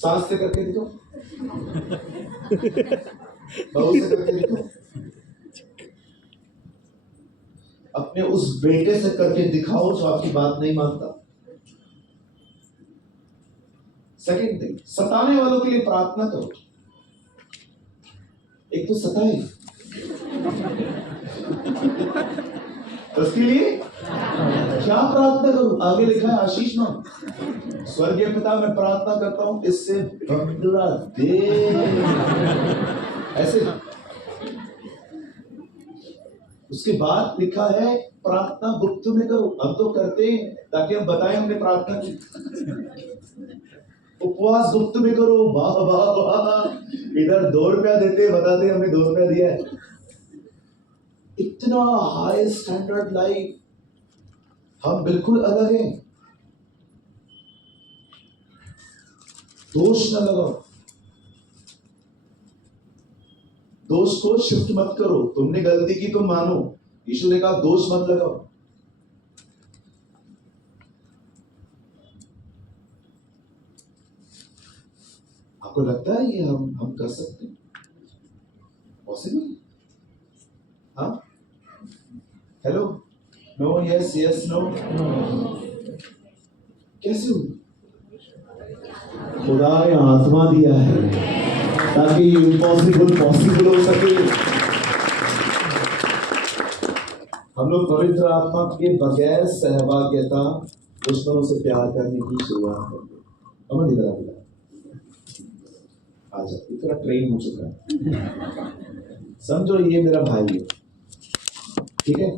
सास से करके दिखाओ, बहू से करके दिखाओ, अपने उस बेटे से करके दिखाओ जो आपकी बात नहीं मानता। सेकंड थिंग, सताने वालों के लिए प्रार्थना करो। एक तो सताए, उसके लिए क्या प्रार्थना करूं? आगे लिखा है आशीष नाम, स्वर्गीय पिता मैं प्रार्थना करता हूं इससे बदला दे, ऐसे। उसके बाद लिखा है प्रार्थना गुप्त में करो। हम तो करते हैं ताकि हम बताएं हमने प्रार्थना की। उपवास गुप्त में करो, वाह वाह वाह, इधर 2 रुपया देते बताते हमने 2 रुपया दिया है। इतना हाई स्टैंडर्ड लाइफ, हम बिल्कुल अलग हैं। दोष न लगाओ, दोष को शिफ्ट मत करो। तुमने गलती की तो मानो, यीशु ने कहा दोष मत लगाओ। आपको लगता है ये हम कर सकते हैं? पॉसिबल? हाँ, hello, no, yes yes, no. कैसे हो? खुदा ने आत्मा दिया है ताकि इम्पॉसिबल पॉसिबल हो सके। हम लोग पवित्र आत्मा के बगैर सहभागिता दुश्मनों से प्यार करने की शुरुआत करते हैं। अमन इधर आ, आजा, इतना ट्रेन हो चुका है, समझो ये मेरा भाई है, ठीक है?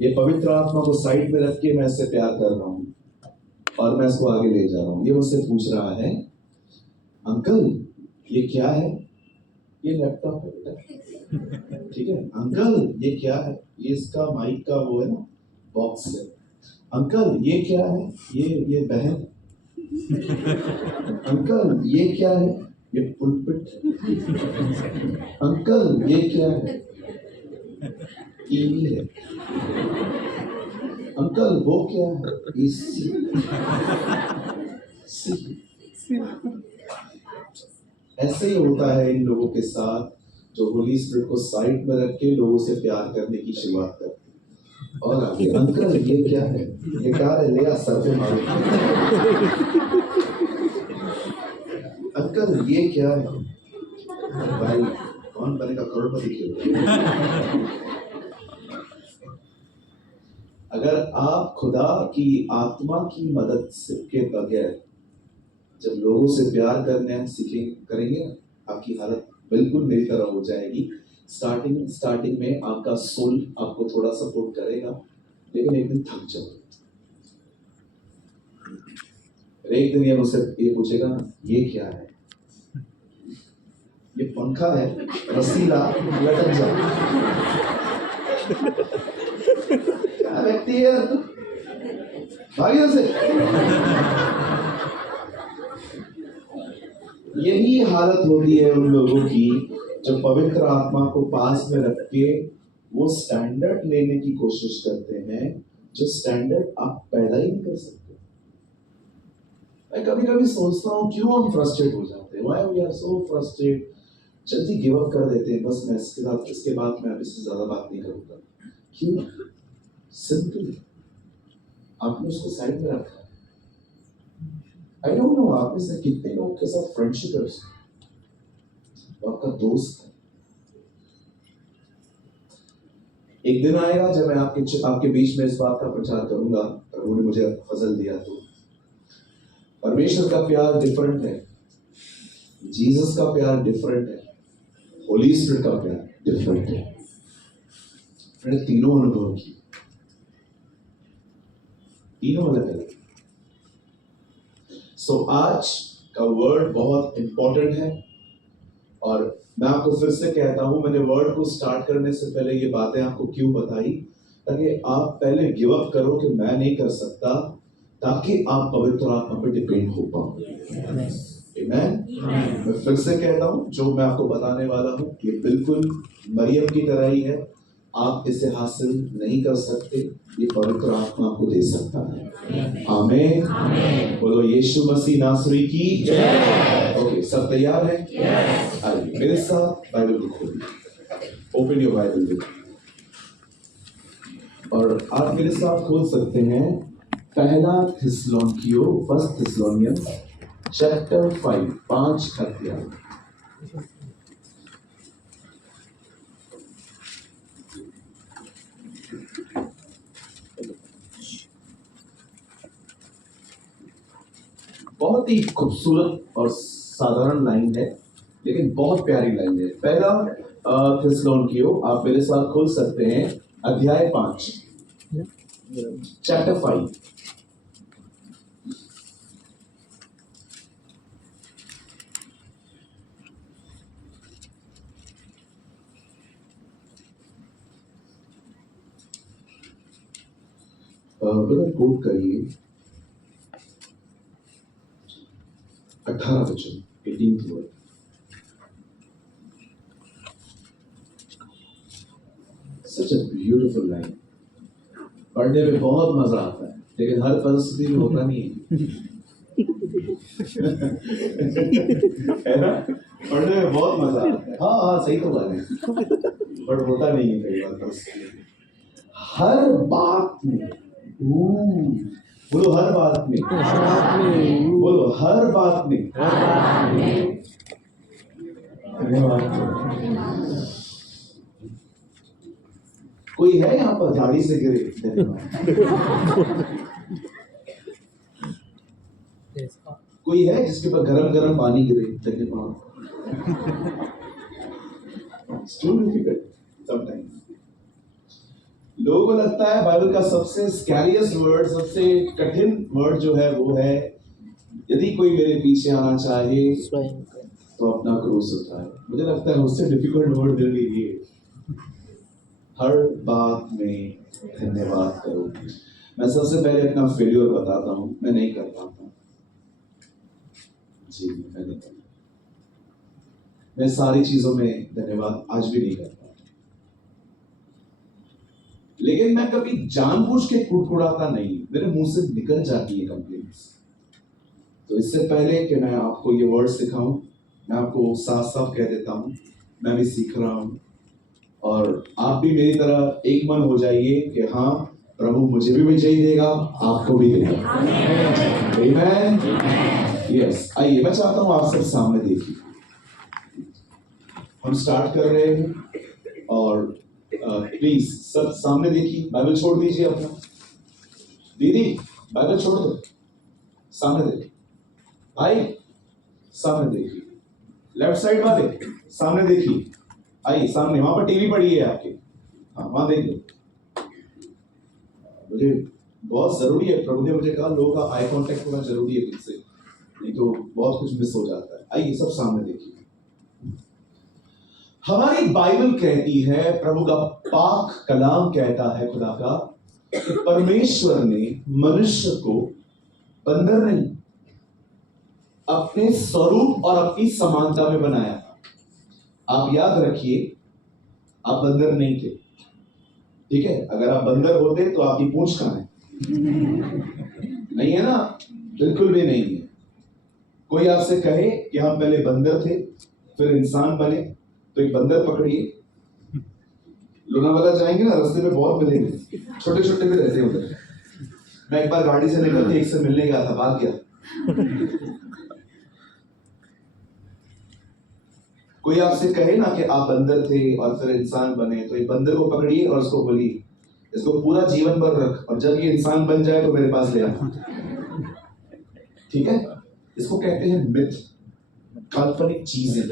ये पवित्र आत्मा को साइड में रख के मैं इससे प्यार कर रहा हूँ और मैं इसको आगे ले जा रहा हूँ। ये मुझसे पूछ रहा है, अंकल ये क्या है? ये लैपटॉप है बेटा, ठीक है? अंकल ये क्या है? ये इसका माइक का वो है ना, बॉक्स है। अंकल ये क्या है? ये बहन। अंकल ये क्या है? ये पुलपिट। अंकल ये क्या है? टीवी है। अंकल वो क्या है? एसी। ऐसे ही होता है इन लोगों के साथ जो होली स्पिरिट को साइड में रख के लोगों से प्यार करने की शुरुआत करते हैं। और आगे, अंकल ये क्या है? ये कार है, ले आ सर पे मारो। अंकल ये क्या है? भाई कौन बनेगा करोड़पति खेल? अगर आप खुदा की आत्मा की मदद से के बगैर जब लोगों से प्यार करने करेंगे, आपकी हालत बिल्कुल मेरी तरह हो जाएगी। स्टार्टिंग में आपका सोल आपको थोड़ा सपोर्ट करेगा, लेकिन एक दिन थक जाओ। एक दिन ये मुझसे ये पूछेगा ना, ये क्या है? ये पंखा है, रसीला, लटक जाओ। क्या व्यक्ति है यार, भागियों से। यही हालत होती है उन लोगों की जो पवित्र आत्मा को पास में रख के वो स्टैंडर्ड लेने की कोशिश करते हैं जो स्टैंडर्ड आप पैदा ही नहीं कर सकते। मैं कभी कभी सोचता हूँ क्यों हम फ्रस्ट्रेट हो जाते हैं, why we are so frustrate, जल्दी गिव अप कर देते हैं, बस मैं इसके बाद मैं अब इससे ज्यादा बात नहीं करूंगा। क्यों? सिंपल, आपने उसको साइड में रखा। आई डोंट नो आप में से कितने लोग के साथ फ्रेंडशिप है, वो आपका दोस्त है। एक दिन आएगा जब मैं आपके बीच में इस बात का प्रचार करूंगा, प्रभु ने मुझे फजल दिया तो। परमेश्वर का प्यार डिफरेंट है, जीसस का प्यार डिफरेंट है, होली स्पिरिट का प्यार डिफरेंट है। मैंने तीनों अनुभव किए, तीनों अलग अलग। सो आज का वर्ड बहुत इंपॉर्टेंट है और मैं आपको फिर से कहता हूं, मैंने वर्ड को स्टार्ट करने से पहले ये बातें आपको क्यों बताई, ताकि आप पहले गिव अप करो कि मैं नहीं कर सकता, ताकि आप पवित्र आत्मा पर डिपेंड हो पाओ। आमीन। मैं फिर से कहता हूं, जो मैं आपको बताने वाला हूं ये बिल्कुल मरियम की तरह ही है। आप इसे हासिल नहीं कर सकते, ये पवित्र आत्मा आपको दे सकता है। आमीन। बोलो यीशु मसीह नासरी की जय। ओके, सब तैयार हैं? आइए मेरे साथ बाइबल को खोलिए। ओपन योर बाइबल बुक और आप मेरे साथ खोल सकते हैं पहला थिस्सलुनीकियों, फर्स्ट थिस्सलुनियंस चैप्टर 5, 5 अध्याय। बहुत ही खूबसूरत और साधारण लाइन है, लेकिन बहुत प्यारी लाइन है। पहला थिस्सलुनीकियों, आप मेरे साथ खोल सकते हैं अध्याय 5, चैप्टर 5। ब्रदर कोट करिए 18 वचन, 18th word. Such a beautiful line. पढ़ने में बहुत मजा आता है, लेकिन हर परिस्थिति में होता नहीं है। है ना? पढ़ने में बहुत मजा आता है। हाँ, सही तो बात है, बट होता नहीं है कई बार परिस्थिति में। हर बात में बोलो, हर बात में बोलो, हर बात में। धन्यवाद। कोई है यहाँ पर झाड़ी से गिरे? धन्यवाद। कोई है जिसके ऊपर गरम गरम पानी गिरे? धन्यवाद। समटाइम्स लोगों को लगता है बाइबल का सबसे स्कैरियस्ट वर्ड, सबसे कठिन वर्ड जो है वो है, यदि कोई मेरे पीछे आना चाहे तो अपना क्रूस उठाए। मुझे लगता है उससे डिफिकल्ट वर्ड मेरे लिए ये, हर बात में धन्यवाद करो। मैं सबसे पहले अपना फेल्योर बताता हूँ, मैं नहीं कर पाता जी, मैं नहीं करता। मैं सारी चीजों में धन्यवाद आज भी नहीं करता, लेकिन मैं कभी जानबूझ के कुड़कुड़ाता नहीं, मेरे मुंह से निकल जाती है कंप्लेंट्स। तो इससे पहले कि मैं आपको ये वर्ड सिखाऊं, मैं आपको साफ साफ कह देता हूं, मैं भी सीख रहा हूं, और आप भी मेरी तरह एक मन हो जाइए कि हाँ, प्रभु मुझे भी विजयी देगा, आपको भी देगा। आमीन। यस, आइए मैं चाहता हूं आप सब सामने देखिए। हम स्टार्ट कर रहे हैं और प्लीज सब सामने देखिए। बाइबल छोड़ दीजिए अपना। दीदी बाइबल छोड़ दो, सामने देखिए। भाई सामने देखिए। लेफ्ट साइड वाले सामने देखिए। आइए सामने, वहां पर टीवी पड़ी है आपके, हाँ वहां देख लो। मुझे बहुत जरूरी है, प्रभु ने मुझे कहा लोगों का आई कांटेक्ट होना जरूरी है तुमसे, नहीं तो बहुत कुछ मिस हो जाता है। आइए सब सामने देखिए। हमारी बाइबल कहती है, प्रभु का पाक कलाम कहता है खुदा का, कि परमेश्वर ने मनुष्य को बंदर नहीं, अपने स्वरूप और अपनी समानता में बनाया। आप याद रखिए, आप बंदर नहीं थे, ठीक है? अगर आप बंदर होते तो आपकी पूंछ कहां है? नहीं है ना, बिल्कुल भी नहीं है। कोई आपसे कहे कि हम पहले बंदर थे फिर इंसान बने, तो एक बंदर पकड़िए, लोनावाला जाएंगे ना, रास्ते में बहुत मिलेंगे, छोटे छोटे भी रहते हैं उधर। मैं एक बार गाड़ी से निकल के एक से मिलने गया था, भाग गया। कोई आपसे कहे ना कि आप बंदर थे और फिर इंसान बने, तो एक बंदर को पकड़िए और उसको बोलिए इसको पूरा जीवन भर रख, और जब ये इंसान बन जाए तो मेरे पास ले आना, ठीक है? इसको कहते हैं मिथ, काल्पनिक चीजें,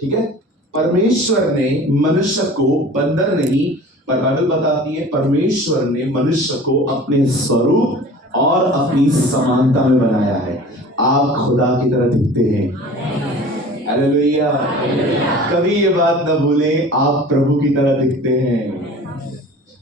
ठीक है? परमेश्वर ने मनुष्य को बंदर नहीं, पर बाइबल बताती है परमेश्वर ने मनुष्य को अपने स्वरूप और अपनी समानता में बनाया है। आप खुदा की तरह दिखते हैं। हालेलुया। कभी ये बात न भूलें, आप प्रभु की तरह दिखते हैं।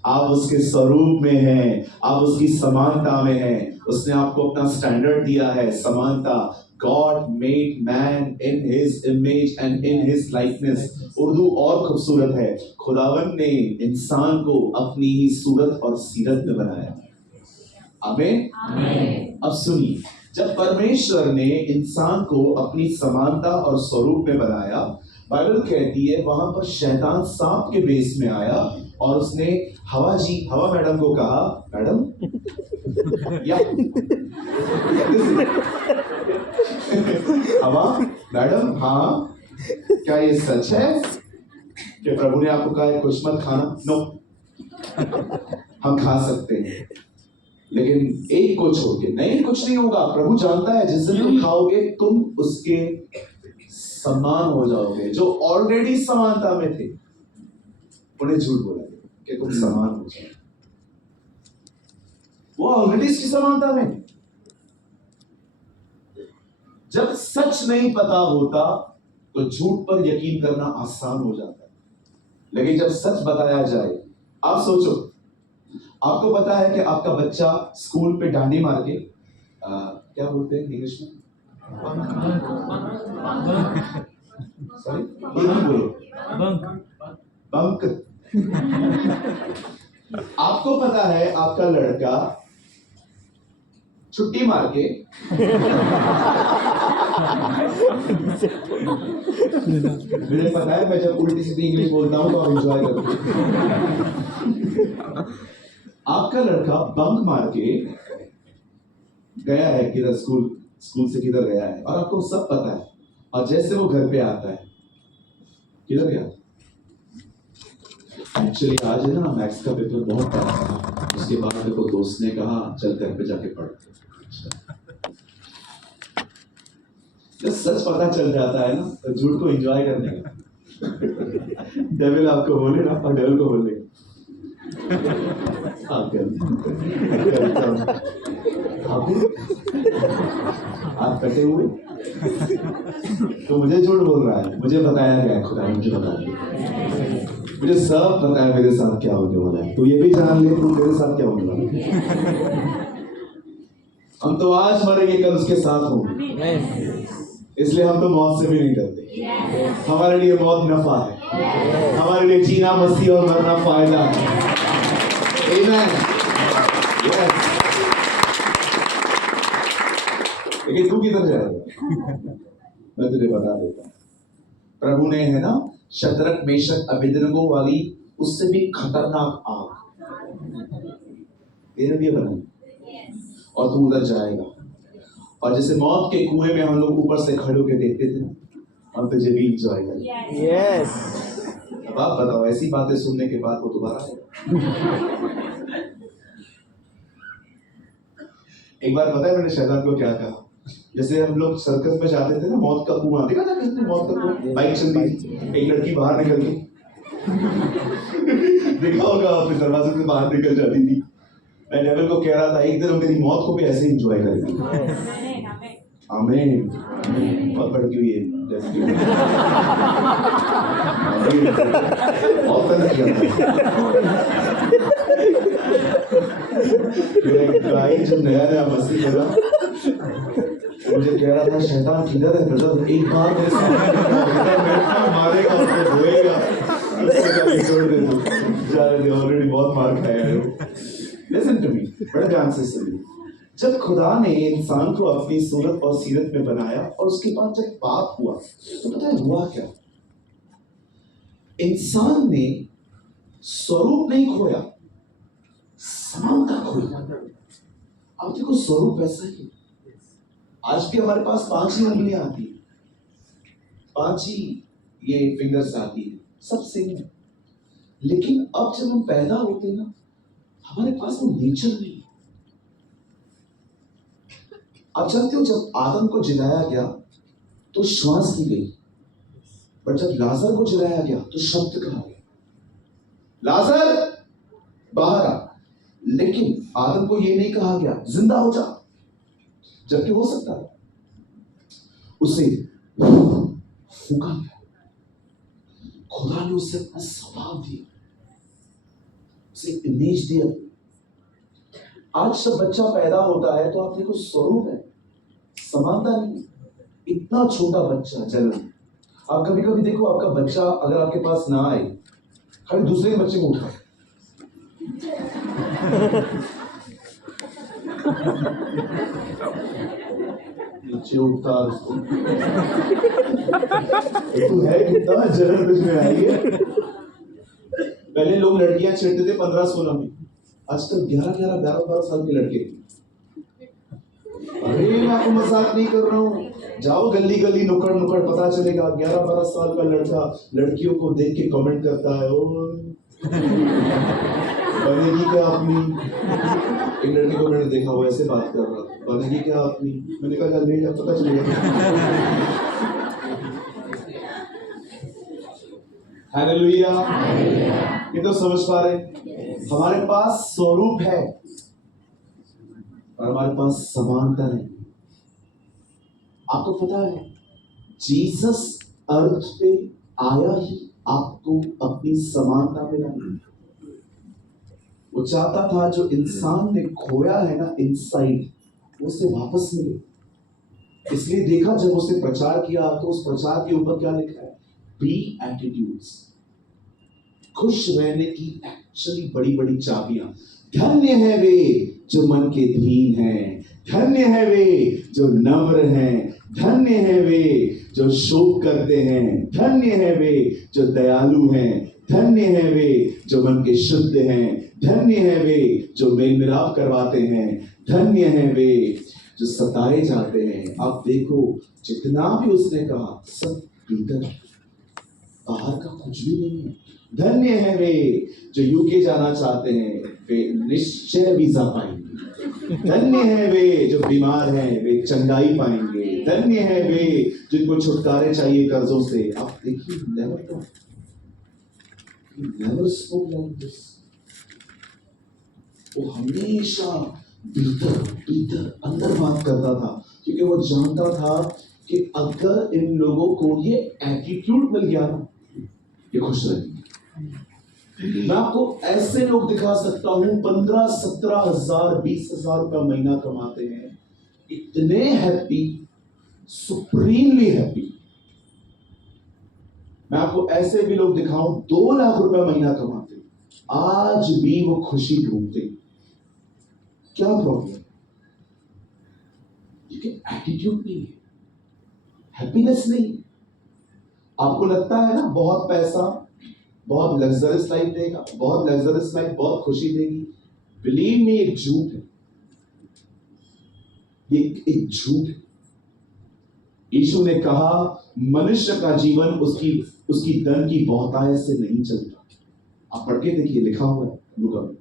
आप उसके स्वरूप में हैं, आप उसकी समानता में हैं। उसने आपको अपना स्टैंडर्ड दिया है, समानता। God made man in his image and in his likeness. Urdu और खूबसूरत है, खुदावन ने इंसान को अपनी ही सूरत और सीरत में बनाया। आमीन। अब सुनिए, जब परमेश्वर ने इंसान को अपनी समानता और स्वरूप में बनाया, बाइबल कहती है वहां पर शैतान सांप के बेस में आया और उसने हवा मैडम को कहा, मैडम या हवा मैडम, हाँ क्या ये सच है कि प्रभु ने आपको कहा है कुछ मत खाना? नो, हम खा सकते हैं लेकिन एक को छोड़ के। नहीं, कुछ नहीं होगा। प्रभु जानता है जिस दिन तुम खाओगे तुम उसके समान हो जाओगे। जो ऑलरेडी समानता में थे उन्हें झूठ बोला कि तुम समान हो जाओ। वो ऑलरेडी इसकी समानता में। जब सच नहीं पता होता तो झूठ पर यकीन करना आसान हो जाता है, लेकिन जब सच बताया जाए, आप सोचो, आपको पता है कि आपका बच्चा स्कूल पे डांडी मार के क्या बोलते हैं इंग्लिश में? सॉरी, बोलो बंक। आपको पता है आपका लड़का छुट्टी मार के मुझे पता है मैं जब उल्टी सीधी इंग्लिश बोलता हूं तो आप एंजॉय करते हैं। आपका लड़का बंक मार के गया है किधर, स्कूल से किधर गया है और आपको सब पता है, और जैसे वो घर पे आता है, किधर गया? एक्चुअली आज है ना मैथ्स का पेपर बहुत टफ था, उसके बाद मेरे को दोस्त ने कहा चल घर पे जाके पढ़। जब सच पता चल जाता है ना तो झूठ को एंजॉय करने का। डेविल आपको बोले ना और डेविल को बोले आप कटे हुए तो मुझे झूठ बोल रहा है। मुझे बताया गया, खुदा मुझे बताया, मुझे सब पता है मेरे साथ क्या होने वाला है। तो ये भी जान ले तू मेरे साथ क्या होने वाला है। हम तो आज मरेंगे कल उसके साथ होंगे, इसलिए हम तो मौत से भी नहीं डरते। हमारे लिए मौत नफा है, हमारे लिए जीना मसीह और मरना फायदा है। आमीन। यस। लेकिन तू किधर जाएगा? मैं तुझे बता देता हूं। प्रभु ने है ना शद्रक मेशक अबेदनगो वाली उससे भी खतरनाक आग तेरे लिए बनाई और तू उधर जाएगा। और जैसे मौत के कुएं में हम लोग ऊपर से खड़े होकर देखते थे ना, हम तुझे भी इंजॉय करेंगे। यस। अब आप बताओ, ऐसी बातें सुनने के बाद वो दोबारा आएगा? एक बार पता है मैंने शैतान को क्या कहा? जैसे हम लोग सर्कस में जाते थे ना, मौत का कुआं देखा था किसने? मौत का कुआं बाइक चल रही, एक लड़की बाहर निकल गई। देखा होगा आपने, दरवाजे से बाहर निकल जाती थी। मैं डेविल को कह रहा था एक दिन हम तेरी मौत को भी ऐसे ही एंजॉय करेंगे। आमीन। बहुत भड़की हुई है जैसे बहुत तरह किया जो नया मसीह लगा, मुझे कह रहा था शैतान किधर है ब्रदर, एक बार मेरे सामने मारेगा उसको धोएगा, छोड़ दे दो, जाने दे, ऑलरेडी बहुत मार खाया है। लिसन टू मी, बड़े ध्यान से सुनिए। जब खुदा ने इंसान को अपनी सूरत और सीरत में बनाया और उसके बाद जब पाप हुआ तो पता है हुआ क्या? इंसान ने स्वरूप नहीं खोया, समानता खोई। अब देखो स्वरूप वैसा ही, आज भी हमारे पास 5 ही उंगलियां आती है, 5 ही ये फिंगर्स आती है, सब सेम है। लेकिन अब जब हम पैदा होते हैं ना, हमारे पास वो नेचर नहीं। आप जानते हो जब आदम को जिलाया गया तो श्वास दी गई, पर जब लाजर को जिलाया गया तो शब्द कहा गया, लाजर बाहर आ। लेकिन आदम को यह नहीं कहा गया जिंदा हो जा, जबकि हो सकता है उसे फूका गया। खुदा ने उसे अपना स्वभाव दिया, उसे इमेज दिया। आज सब बच्चा पैदा होता है तो आप देखो स्वरूप है, समानता नहीं। इतना छोटा बच्चा जन्म, आप कभी कभी देखो आपका बच्चा अगर आपके पास ना आए, खाली दूसरे बच्चे को उठाओ, नीचे उठता उसको, तू है कितना जन्म तुझ में आई है। पहले लोग लड़कियां छेड़ते थे 15-16 में, आजकल 11-12 साल के लड़के। अरे मैं आपको मजाक नहीं कर रहा हूँ, जाओ गली गली नुक्कड़ नुक्कड़, पता चलेगा 11-12 साल का लड़का लड़कियों को देख के कमेंट करता है, ओ बनेगी क्या अपनी। एक लड़के को मैंने देखा वो ऐसे बात कर रहा था, बनेगी क्या अपनी। मैंने कहा चल नहीं, पता चलेगा। हालेलुया। ये तो समझ पा रहे, हमारे पास स्वरूप है और हमारे पास समानता नहीं। आपको पता है जीसस अर्थ पे आया ही आपको अपनी समानता में लाने। वो चाहता था जो इंसान ने खोया है ना इनसाइड, उसे वापस मिले। इसलिए देखा जब उसे प्रचार किया तो उस प्रचार के ऊपर क्या लिखा है, बी एटीट्यूड्स, खुश रहने की एक्चुअली बड़ी बड़ी चाबियां। धन्य है वे जो मन के दीन हैं, धन्य है वे जो नम्र हैं, धन्य है वे जो शोक करते हैं, धन्य है वे जो दयालु हैं, धन्य है वे जो मन के शुद्ध हैं, धन्य है वे जो मेल मिलाप करवाते हैं, धन्य है वे जो सताए जाते हैं। आप देखो जितना भी उसने कहा सब भीतर, बाहर का कुछ भी नहीं है। धन्य है वे जो यूके जाना चाहते हैं, वे निश्चय वीजा पाएंगे। धन्य है वे जो बीमार हैं, वे चंगाई पाएंगे। धन्य है वे जिनको छुटकारे चाहिए कर्जों से। आप देखिए नेवर स्पोक लाइक दिस। वो हमेशा भीतर अंदर बात करता था, क्योंकि वो जानता था कि अगर इन लोगों को ये एटीट्यूड मिल गया ना, ये खुश रहेंगे। मैं आपको ऐसे लोग दिखा सकता हूं 15-17 हजार 20 हजार रुपया महीना कमाते हैं, इतने हैप्पी, सुप्रीमली हैप्पी। मैं आपको ऐसे भी लोग दिखाऊं 2 लाख रुपया महीना कमाते हैं, आज भी वो खुशी ढूंढते। क्या प्रॉब्लम? क्योंकि एटीट्यूड नहीं है, हैप्पीनेस नहीं। आपको लगता है ना बहुत पैसा बहुत लग्जरियस लाइफ देगा, बहुत लग्जरियस लाइफ बहुत खुशी देगी। बिलीव मी, एक झूठ है, ये एक झूठ है। यीशु ने कहा मनुष्य का जीवन उसकी धन की बहुतायत से नहीं चलता। आप पढ़ के देखिए, लिखा हुआ है लूका में।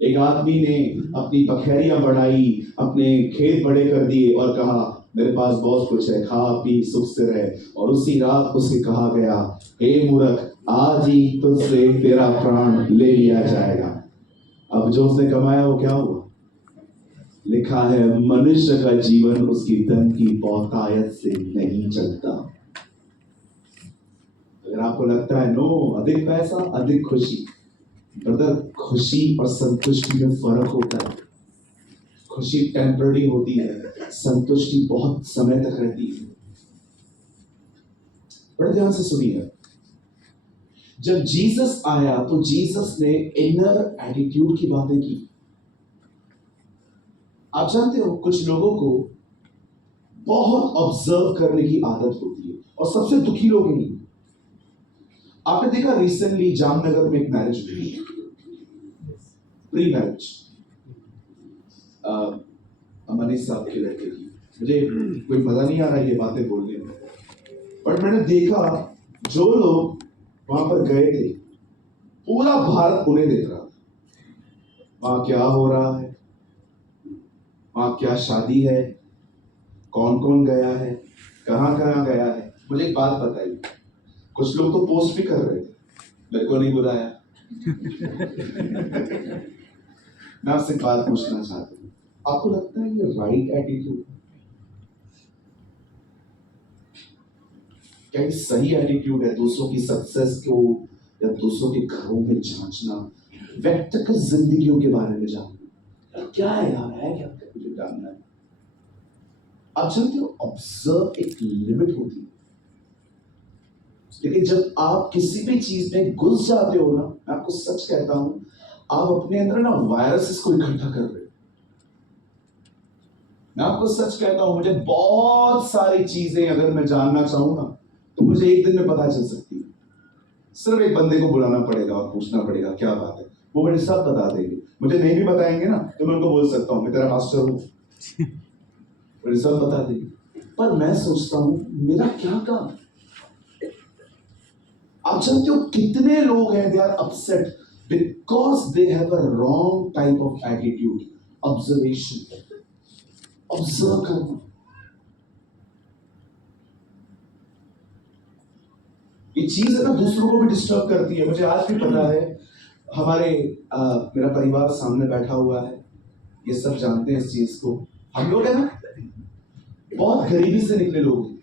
एक आदमी ने अपनी बखेरियां बढ़ाई, अपने खेत बड़े कर दिए और कहा मेरे पास बहुत कुछ है, खा पी सुख से रहे। और उसी रात उसे कहा गया, हे मूर्ख, आज ही तुझसे तेरा प्राण ले लिया जाएगा। अब जो उसने कमाया वो क्या हुआ? लिखा है मनुष्य का जीवन उसकी धन की बहुतायत से नहीं चलता। अगर आपको लगता है नो अधिक पैसा अधिक खुशी, ब्रदर, खुशी और संतुष्टि में फर्क होता है। खुशी टेम्पररी होती है, संतुष्टि बहुत समय तक रहती है। बड़े ध्यान से सुनिए, जब जीसस आया तो जीसस ने इनर एटीट्यूड की बातें की। आप जानते हो कुछ लोगों को बहुत ऑब्जर्व करने की आदत होती है, और सबसे दुखी लोग नहीं। आपने देखा रिसेंटली जामनगर में एक मैरिज हुई, प्री मैरिज, मनीष साहब के लड़के की। मुझे कोई मजा नहीं आ रहा ये बातें बोलने में, बट मैंने देखा जो लोग वहां पर गए थे, पूरा भारत उन्हें देख रहा था। वहां क्या हो रहा है, वहां क्या शादी है, कौन कौन गया है, कहां कहां गया है। मुझे एक बात बताइए, कुछ लोग तो पोस्ट भी कर रहे थे, मेरे को नहीं बुलाया। मैं आपसे एक बात पूछना चाहता हूँ, आपको लगता है ये राइट एटीट्यूड? क्या ये सही एटीट्यूड है दूसरों की सक्सेस को या दूसरों के घरों में झांचना, व्यक्तिगत जिंदगियों के बारे में जानना। क्या है यार, है क्या मुझे जानना है। आप जानते हो ऑब्जर्व एक लिमिट होती है, लेकिन जब आप किसी भी चीज में घुस जाते हो ना, मैं आपको सच कहता हूं, आप अपने अंदर ना वायरसेस को इकट्ठा कर रहे हो। मैं आपको सच कहता हूं, मुझे बहुत सारी चीजें अगर मैं जानना चाहूं ना, तो मुझे एक दिन में पता चल सकती है। सिर्फ एक बंदे को बुलाना पड़ेगा और पूछना पड़ेगा क्या बात है, वो मुझे सब बता देंगे। मुझे नहीं भी बताएंगे ना, तो मैं उनको बोल सकता हूँ मैं तेरा मास्टर हूँ, मुझे सब बता देंगे। पर मैं सोचता हूँ मेरा क्या काम। आप जानते हो कितने लोग हैं, they are upset because they have a wrong type of attitude. Observation, observe करना। ये चीज है ना, दूसरों को भी डिस्टर्ब करती है। मुझे आज भी पता है, हमारे मेरा परिवार सामने बैठा हुआ है, ये सब जानते हैं इस चीज को। हम लोग है ना बहुत गरीबी से निकले लोग।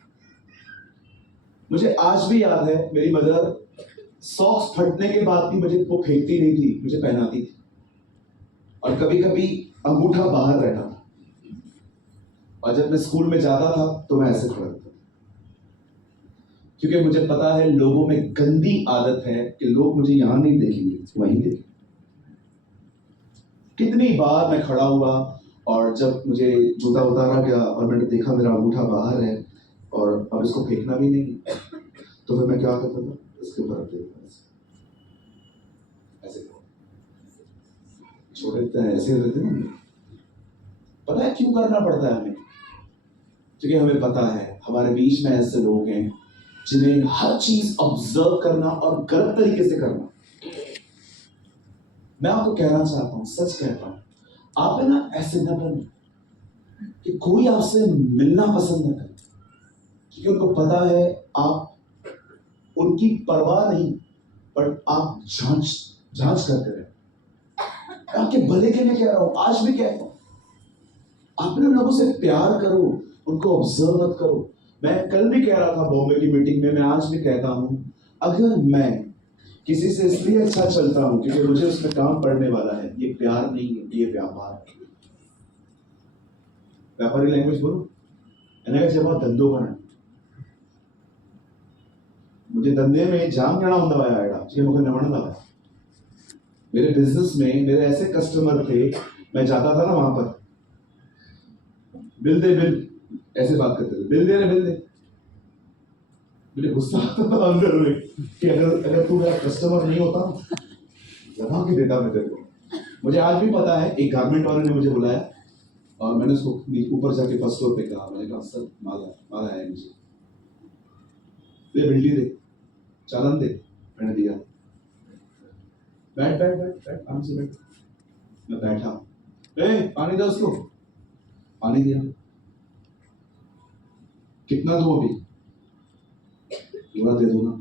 मुझे आज भी याद है, मेरी मदर सॉक्स फटने के बाद भी मुझे वो फेंकती नहीं थी, मुझे पहनाती थी। और कभी कभी अंगूठा बाहर रहता था, और जब मैं स्कूल में जाता था तो मैं ऐसे खड़ा था, क्योंकि मुझे पता है लोगों में गंदी आदत है कि लोग मुझे यहां नहीं देखेंगे, वहीं देखेंगे। कितनी बार मैं खड़ा हुआ, और जब मुझे जूता उतारा गया और मैंने देखा मेरा अंगूठा बाहर है और अब इसको फेंकना भी नहीं, तो फिर मैं क्या करता था, इसके ऊपर रख देता था, ऐसे छोड़ देते हैं, ऐसे रहते हैं। पता है क्यों करना पड़ता है हमें? क्योंकि हमें पता है हमारे बीच में ऐसे लोग हैं जिन्हें हर चीज ऑब्जर्व करना और गलत तरीके से करना। मैं आपको कहना चाहता हूं, सच कहता हूं, आप है ना ऐसे न बने कि कोई आपसे मिलना पसंद न करे, क्योंकि उनको पता है आप उनकी परवाह नहीं, पर आप जांच करते रहे। मैं आपके भले के लिए कह रहा हूं, आज भी कहता हूं, अपने लोगों से प्यार करो, उनको ऑब्जर्व मत करो। मैं कल भी कह रहा था बॉम्बे की मीटिंग में, मैं आज भी कहता हूं, अगर मैं किसी से इसलिए अच्छा चलता हूं क्योंकि मुझे उसमें काम पड़ने वाला है, ये प्यार नहीं है, ये व्यापार है। व्यापारी लैंग्वेज बोलो, जब धंधो करना, मुझे धंधे में जाम जना होता है, मुझे नमन लगा। मेरे बिजनेस में मेरे ऐसे कस्टमर थे, मैं जाता था ना वहां पर, बिल दे बिल, ऐसे बात करते थे, बिल दे रहे बिल दे। मुझे गुस्सा आता था अंदर में कि अगर तू मेरा कस्टमर नहीं होता लगा के देता मैं तेरे को। मुझे आज भी पता है, एक गारमेंट वाले ने मुझे बुलाया और मैंने उसको ऊपर जाके फर्स्ट फ्लोर पे कहा, मैंने कहा सर माल आया मुझे, दे बिल्डी दे, चालन दे। मैंने दिया, बैठ बैठ बैठ बैठ, आराम से बैठ। मैं बैठा, पानी दो उसको, पानी दिया। कितना दूं अभी? पूरा दे दो ना।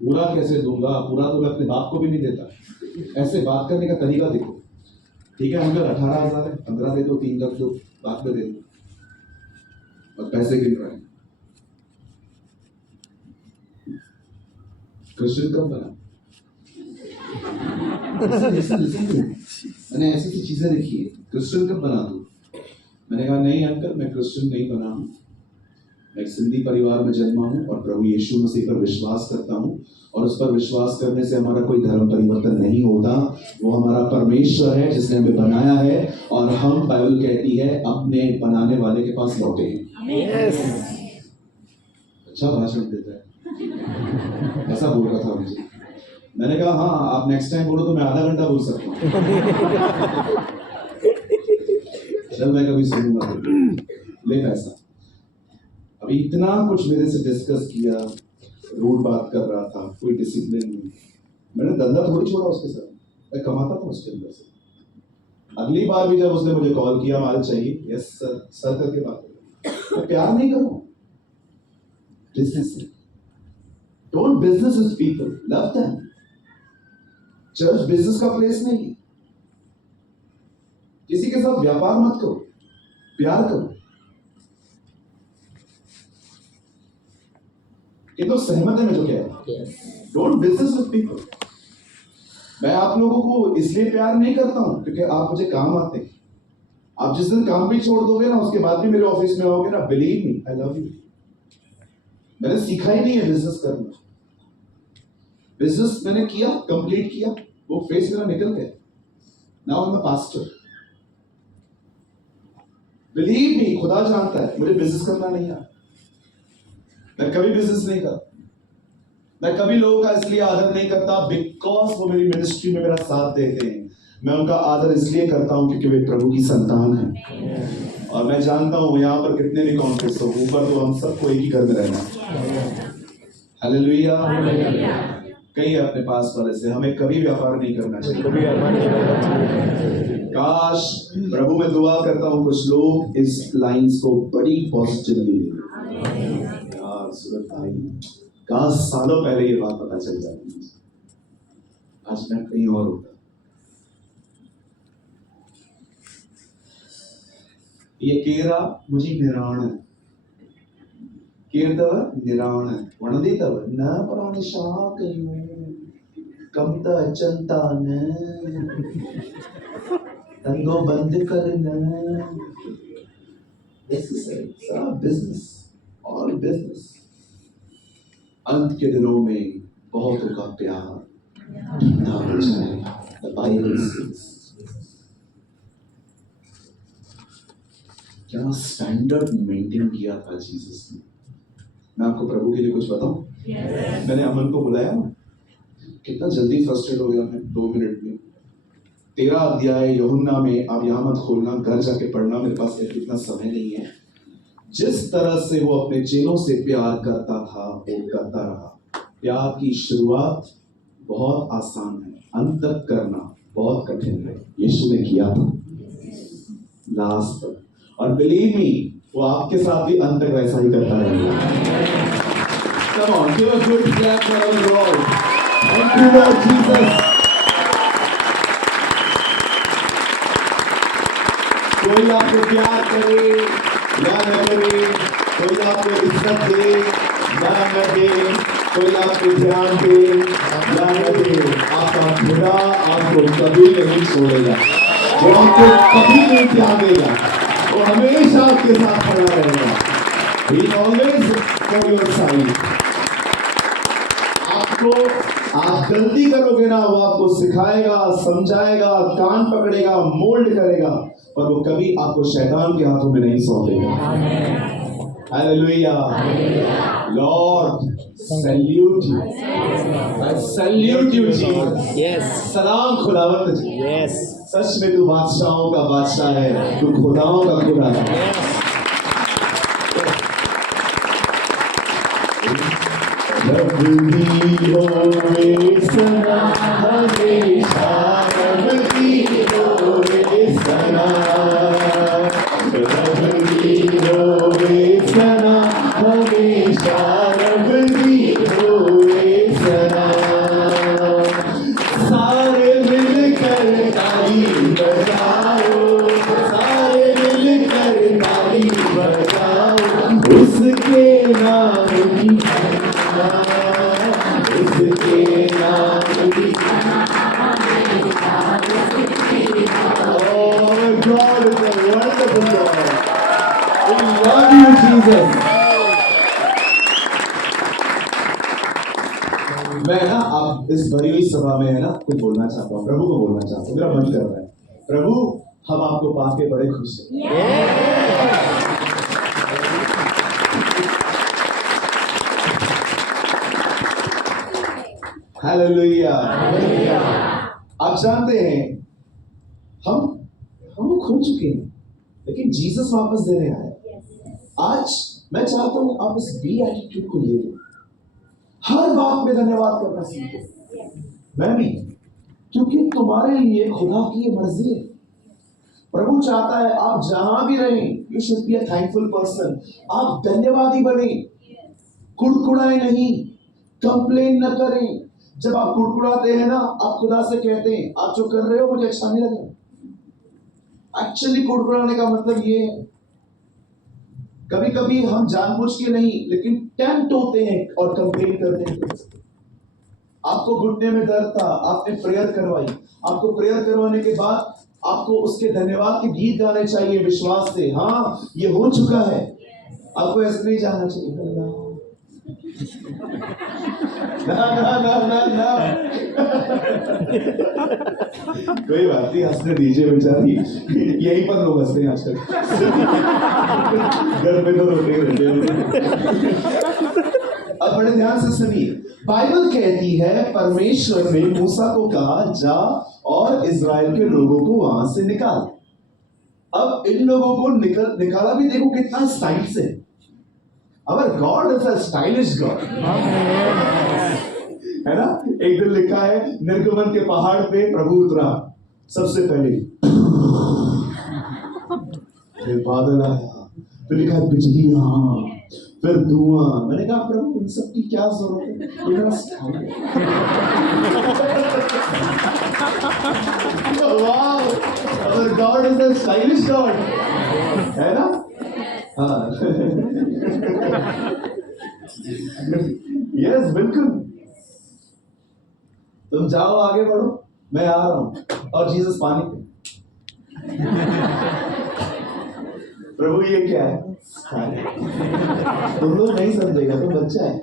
पूरा कैसे दूंगा? पूरा तो मैं अपने बाप को भी नहीं देता। ऐसे बात करने का तरीका देखो। ठीक है, अगर 18,000 है, 15 दे दो, 3 रख दो, बात में दे दो, और पैसे गिन रहे हैं। क्रिश्चियन कब बना? मैंने ऐसी चीजें देखी है, क्रिश्चियन कब बना दूं? मैंने कहा नहीं अंकल, मैं क्रिश्चियन नहीं बना हूं, मैं एक सिंधी परिवार में जन्मा हूं और प्रभु यीशु मसीह पर विश्वास करता हूं, और उस पर विश्वास करने से हमारा कोई धर्म परिवर्तन नहीं होता। वो हमारा परमेश्वर है जिसने हमें बनाया है, और हम, बाइबल कहती है, अपने बनाने वाले के पास लौटे हैं। अच्छा भाषण देता है, ऐसा बोल रहा था मुझे। मैंने कहा हाँ, आप नेक्स्ट टाइम बोलो तो मैं आधा घंटा बोल सकता हूँ। चल मैं कभी सुनूंगा, ले पैसा। अभी इतना कुछ मेरे से डिस्कस किया, रूड बात कर रहा था, कोई डिसिप्लिन नहीं। मैंने धंधा थोड़ी छोड़ा उसके साथ, मैं कमाता था उसके अंदर से। अगली बार भी जब उसने मुझे कॉल किया, माल चाहिए, यस सर सर करके बात करो। मैं प्यार नहीं करूँ, बिजनेस है। Don't business with people, love them. Church business का प्लेस नहीं है। किसी के साथ व्यापार मत करो, प्यार करो। ये तो सहमत है मैं जो कह रहा हूं। Don't business with people. मैं आप लोगों को इसलिए प्यार नहीं करता हूं क्योंकि आप मुझे काम आते हैं। आप जिस दिन काम भी छोड़ दोगे ना, उसके बाद भी मेरे ऑफिस में आओगे ना, believe me, I love you. मैंने सीखा ही नहीं है बिजनेस करना। बिजनेस मैंने किया, कंप्लीट किया, वो फेस मेरा निकल गया। Now I am a pastor. Believe me, खुदा जानता है मुझे बिजनेस करना नहीं आता। मैं कभी बिजनेस नहीं करता। मैं कभी लोगों का इसलिए आदर नहीं करता बिकॉज वो मेरी मिनिस्ट्री में मेरा साथ देते हैं। मैं उनका आदर इसलिए करता हूं क्योंकि वे प्रभु की संतान हैं। और मैं जानता हूं यहाँ पर कितने भी कॉन्फ्लिक्ट हो, ऊपर तो हम सबको एक ही घर में रहना है। हालेलुया। कहीं अपने पास वाले से, हमें कभी व्यापार नहीं करना चाहिए। काश, प्रभु में दुआ करता हूं कुछ लोग इस लाइंस को बड़ी पॉजिटिवली लें। यार सूरत भाई, काश सालों पहले ये बात पता चल जाती, आज मैं कहीं और होता। ये केरा मुझे निराण केरदव निराण वणदीतव न प्राण शाक कमता चंता न तंगो बंद करना। सारा बिजनेस, ऑल बिजनेस। अंत के दिनों में बहुतों का प्यार ठंडा हो जाएगा। The Bible says, क्या स्टैंडर्ड मेंटेन किया था जीसस ने। मैं आपको प्रभु के लिए कुछ बताऊं? मैंने अमन को बुलाया, कितना जल्दी फ्रस्ट्रेट हो गया मैं 2 मिनट में। 13 अध्याय यूहन्ना में, आप यहाँ मत खोलना, घर जाके पढ़ना, मेरे पास इतना समय नहीं है। जिस तरह से वो अपने चेलों से प्यार करता था वो करता रहा। प्यार की शुरुआत बहुत आसान है, अंत तक करना बहुत कठिन है। यीशु ने किया था लास्ट तक, और बिलीव मी, वो आपके साथ भी अंत तक वैसा ही करता रहेगा। Come on, give a good clap for our Lord. Thank you, Lord Jesus. कोई आपको प्यार करे या न करे, कोई आपको इज्जत दे या न दे, कोई आपको ध्यान दे या न दे, आपका खुदा आपको कभी नहीं छोड़ेगा। वो आपको कभी नहीं त्यागेगा। वो हमेशा आपके साथ खड़ा रहेगा। He is always for your side. आप गलती करोगे ना, वो आपको सिखाएगा, समझाएगा, कान पकड़ेगा, मोल्ड करेगा, पर वो कभी आपको शैतान के हाथों में नहीं सौंपेगा। Hallelujah. Lord salute you, I salute you Jesus. Yes, सलाम खुदावंद जी। यस, सच में तू बादशाहों का बादशाह है, तू खुदाओं का खुदा है। रब की होवे सना हमेशा, रब की होवे सना, रब की होवे सना हमेशा, रब की होवे सना। सारे मिलकर ताली बजाओ, सारे मिलकर ताली बजाओ, उसके नाम की, उसके नाम की। Oh, God is a wonderful God. We love you, Jesus. मैं ना आप इस भरी हुई सभा में है ना कुछ बोलना चाहता हूँ, प्रभु को बोलना चाहता हूँ, मेरा मन कर रहा है। प्रभु, हम आपको पाके बड़े खुश हैं। हालेलुया। आप जानते हैं हम खो चुके हैं, लेकिन जीसस वापस देने आया। आज मैं चाहता हूं आप इस बी एटीट्यूड को ले लो, हर बात में धन्यवाद करना सीखो। मैं भी, क्योंकि तुम्हारे लिए खुदा की ये मर्जी है। प्रभु चाहता है आप जहां भी रहें, you should be a thankful person. आप धन्यवादी बने, कुड़कुड़ाए नहीं, कंप्लेन न करें। जब आप कुड़कुड़ाते हैं ना, आप खुदा से कहते हैं आप जो कर रहे हो मुझे अच्छा नहीं लगा। एक्चुअली कुड़कुड़ाने का मतलब ये है, कभी कभी हम जानबूझ के नहीं लेकिन टेम्प्ट होते हैं और कंप्लेन करते हैं। आपको घुटने में दर्द था, आपने प्रेयर करवाई, आपको प्रेयर करवाने के बाद आपको उसके धन्यवाद के गीत गाने चाहिए विश्वास से, हाँ ये हो चुका है। आपको ऐसे नहीं जाना चाहिए ना ना ना ना ना। कोई बात नहीं, हंसने दीजिए बेचारी, यहीं पर लोग हंसते हैं आजकल। घर पे तो रोते रहते हैं। अब बड़े ध्यान से सुनिए, बाइबल कहती है परमेश्वर ने मूसा को कहा जा और इजराइल के लोगों को वहां से निकाल। अब इन लोगों को निकाला भी देखो कितना स्टाइल से। Our God is a stylish God, है ना। एक दिन लिखा है निर्गमन के पहाड़ पे प्रभु उतरा, सबसे पहले फिर बादल आया, फिर लिखा है बिजलियां, फिर धुआं। मैंने कहा प्रभु इन सब की क्या जरूरत है, ये मेरा स्टाइल है। वाह, our God is a stylish God, है ना। हाँ यस बिल्कुल। तुम जाओ आगे बढ़ो, मैं आ रहा हूं। और जीसस पानी पे, प्रभु ये क्या है, तुम लोग नहीं समझेगा, तुम बच्चा है।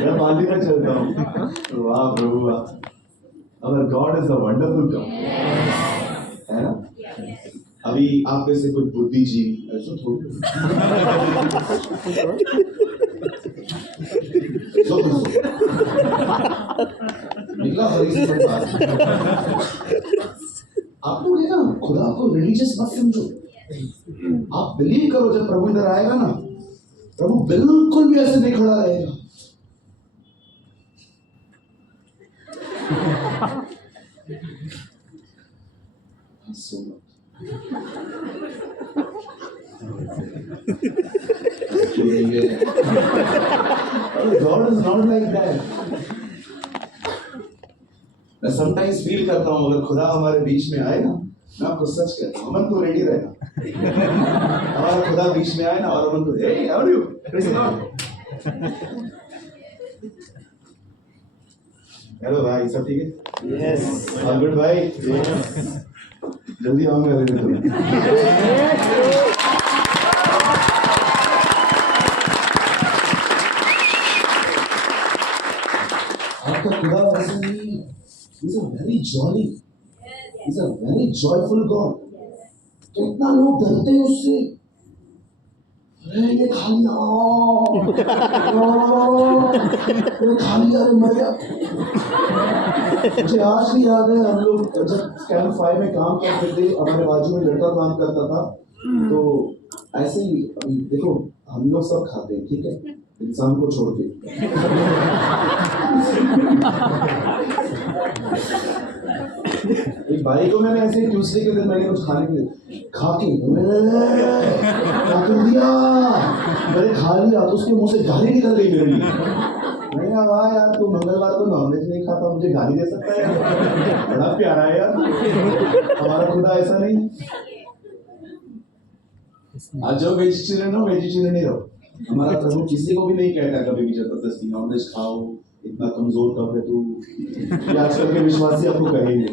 मैं पानी पे चलता हूँ। वाह प्रभु वाह, our God is a wonderful God, है ना। अभी आप में से कुछ बुद्धिजीवी ऐसा थोड़ी निकला आप लोग है ना, खुदा को रिलीजियस मत समझो। आप बिलीव करो, जब प्रभु इधर आएगा ना, प्रभु बिल्कुल भी ऐसे नहीं खड़ा रहेगा। God is not like that. मैं sometimes feel करता हूँ अगर खुदा हमारे बीच में आए ना, मैं आपको सच कहता हूँ, अमन को रेडी रहना। हमारा खुदा बीच में आए ना और अमन को, hey, how are you? Praise the Lord. Hello भाई, सब ठीक है? Yes. All good भाई? Yes. जल्दी आऊंगा अगले दिन। आपका खुदा वैसे नहीं, He's a very jolly, He's a very joyful God. कितना लोग डरते हैं उससे, अरे ये खा लिया, ये खा लिया, अरे मर गया। मुझे आज भी याद है, हम लोग जब कैंप 5 में काम करते थे, हमारे बाजू में लड़का काम करता था, तो ऐसे ही देखो हम लोग सब खाते हैं, ठीक है, इंसान को छोड़ के। एक भाई को मैंने ऐसे ही ट्यूसडे के दिन मैंने कुछ खाने के लिए खा के क्या कर दिया, मैंने खा लिया तो उसके मुंह से गाली निकल गई मेरे लिए। मैंने कहा वाह यार, तू मंगलवार को नॉनवेज नहीं खाता, मुझे गाली दे सकता है, बड़ा प्यारा है यार। हमारा खुदा ऐसा नहीं। आज जो वेजिटेरियन हो, वेजिटेरियन नहीं रहो। हमारा प्रभु किसी को भी नहीं कहता कभी भी जबरदस्ती नॉनवेज खाओ, इतना कमजोर कब है तू। आजकल के विश्वासी आपको कहेंगे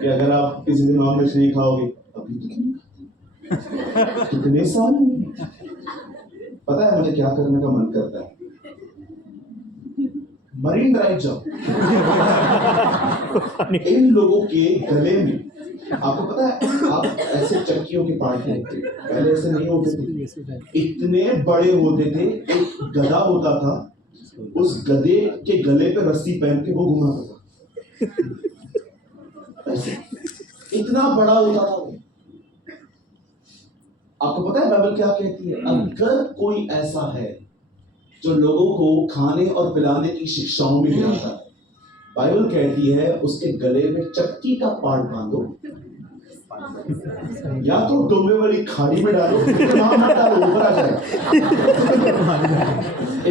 कि अगर आप किसी दिन नॉनवेज नहीं खाओगे, अभी तो कितने साल, पता है मुझे क्या करने का मन करता है, मरीन ड्राइव जाओ। इन लोगों के गले में, आपको पता है, आप ऐसे चक्कियों के पार्ट होते, पहले ऐसे नहीं होते थे, इतने बड़े होते थे। एक गधा होता था, उस गधे के गले पे रस्सी पहन के वो घुमाता था, ऐसे इतना बड़ा होता था वो। आपको पता है बाइबल क्या कहती है, अगर कोई ऐसा है जो लोगों को खाने और पिलाने की शिक्षाओं में गिराता है, बाइबल कहती है उसके गले में चक्की का पार्ट बांधो, या तो डूबने वाली खाड़ी में डालो, मत डालो, ऊपर आ जाए।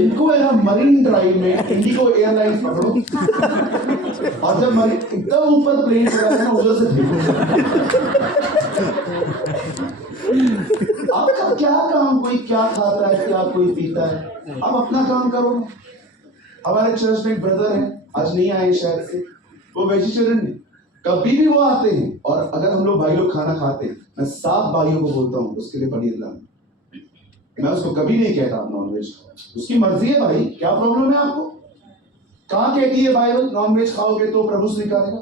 इनको है ना मरीन ड्राइव में, इंडिगो एयरलाइंस पकड़ो, और जब मरीन एकदम ऊपर प्लेन चला है ना, उधर से आपका क्या काम, कोई क्या खाता है, क्या कोई पीता है, आप अपना काम करो। हमारे चर्च में एक ब्रदर है, आज नहीं आए शायद से, वो वेजिटेरियन है। कभी भी वो आते हैं और अगर हम लोग भाई लोग खाना खाते हैं, मैं 7 भाइयों को बोलता हूँ उसके लिए पनीर लाना। मैं उसको कभी नहीं कहता नॉनवेज, उसकी मर्जी है भाई, क्या प्रॉब्लम है आपको? कहाँ कहती है बाइबल नॉनवेज खाओगे तो प्रभु स्वीकारेगा?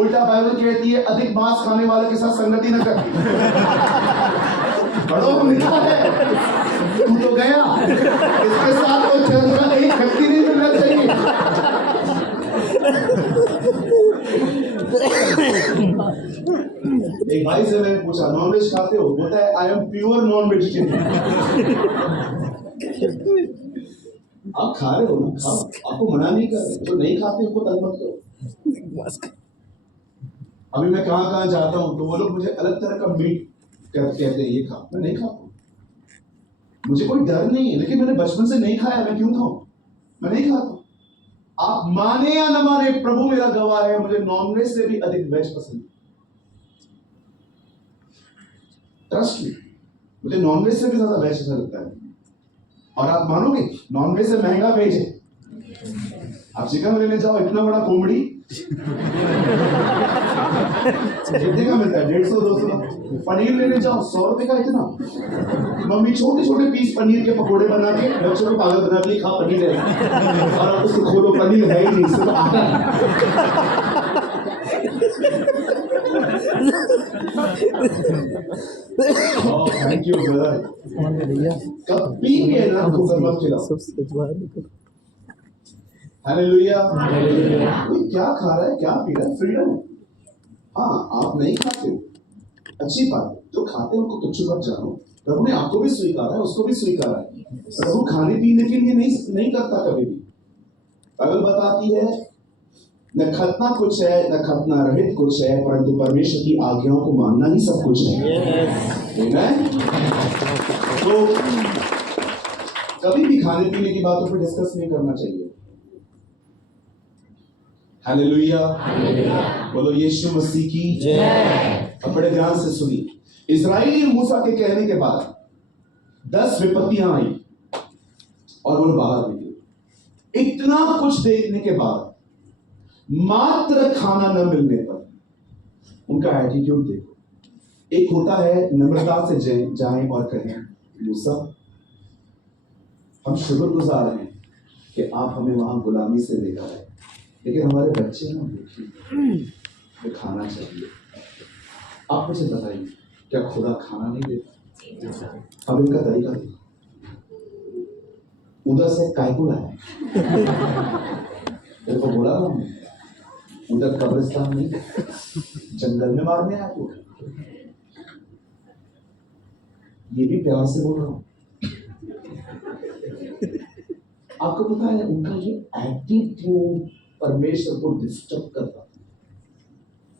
उल्टा बाइबल कहती है अधिक मांस खाने वाले के साथ संगति न कर। बड़ों को लिखा है, तू तो गया, इसके साथ तो चर्च का एक व्यक्ति नहीं मिलना चाहिए। एक भाई से मैंने पूछा नॉनवेज खाते हो? बोलता है I am pure non vegetarian. आप खा रहे हो ना, खाओ, आपको मना नहीं कर रहे, जो नहीं खाते उनको तंग मत करो। अभी मैं कहाँ कहाँ जाता हूँ तो वो लोग मुझे अलग तरह का मीट कहते हैं ये खा, मैं नहीं खाता। मुझे कोई डर नहीं है, लेकिन मैंने बचपन से नहीं खाया, मैं क्यों खाऊं? मैं नहीं खाता। आप माने या न माने, प्रभु मेरा गवाह है, मुझे नॉनवेज से भी अधिक वेज पसंद है। ट्रस्ट मी, मुझे नॉनवेज से भी ज्यादा वेज अच्छा लगता है। और आप मानोगे नॉनवेज से महंगा वेज है। आप चिकन लेने जाओ, इतना बड़ा कोमड़ी कितने का मिलता है? 150-200। पनीर लेने जाओ 100 रुपए का इतना। मम्मी छोटे छोटे पीस पनीर के पकोड़े बना के बच्चों को पागल बना के, खा पनीर है, और आप उसको खोलो पनीर है ही नहीं, सिर्फ आटा है। Thank you brother. कभी भी है ना ठोकर मत खिलाओ। हालेलुया। कोई क्या खा रहा है, क्या पी रहा है, फ्रीडम है। हाँ, आप नहीं खाते हो, अच्छी बात है। जो खाते हैं उनको तुच्छ मत जानो। प्रभु ने आपको भी स्वीकारा है, उसको भी स्वीकारा है। प्रभु खाने पीने के लिए नहीं करता कभी भी। बाइबल बताती है न खतना कुछ है, न खतना रहित कुछ है, परंतु परमेश्वर की आज्ञाओं को मानना ही सब कुछ है। तो कभी भी खाने पीने की बातों पर डिस्कस नहीं करना चाहिए। हालेलुया, बोलो यीशु मसीह की जय। अब बड़े ध्यान से सुनिए। इस्राएली मूसा के कहने के बाद 10 विपत्तियां आई और वो बाहर निकले। इतना कुछ देखने के बाद मात्र खाना न मिलने पर उनका एटीट्यूड देखो। एक होता है नम्रता से जाएं और कहें मूसा, हम शुक्रगुजार हैं कि आप हमें वहां गुलामी से लेकर आए, लेकिन हमारे बच्चे ना भूखे, खाना चाहिए। आप मुझे बताइए, क्या खुदा खाना नहीं देता? अब इनका तरीका देखो, उधर से कायको लाया, तेरे को बोला ना, उधर कब्रिस्तान नहीं, जंगल में मारने आया तू। ये भी प्यार से बोल रहा हूं। आपको पता है उनका ये एटीट्यूड परमेश्वर को डिस्टर्ब करता।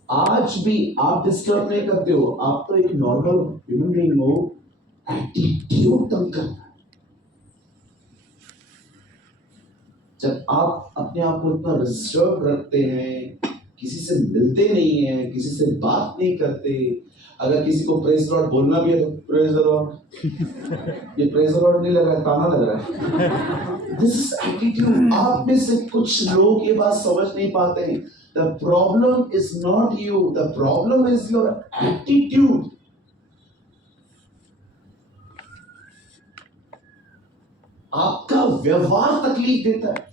आज भी आप डिस्टर्ब नहीं करते हो, आप तो एक नॉर्मल ह्यूमन बीइंग हो, एटीट्यूड तंग करता है। जब आप अपने आप को इतना रिजर्व रखते हैं, किसी से मिलते नहीं हैं, किसी से बात नहीं करते, अगर किसी को प्रेज लॉर्ड बोलना भी है तो प्रेज द लॉर्ड। ये प्रेज द लॉर्ड नहीं लग रहा है, ताना लग रहा है। This is attitude. आप में से कुछ लोग ये बात समझ नहीं पाते हैं। The problem is not you, the problem is your attitude. आपका व्यवहार तकलीफ देता है।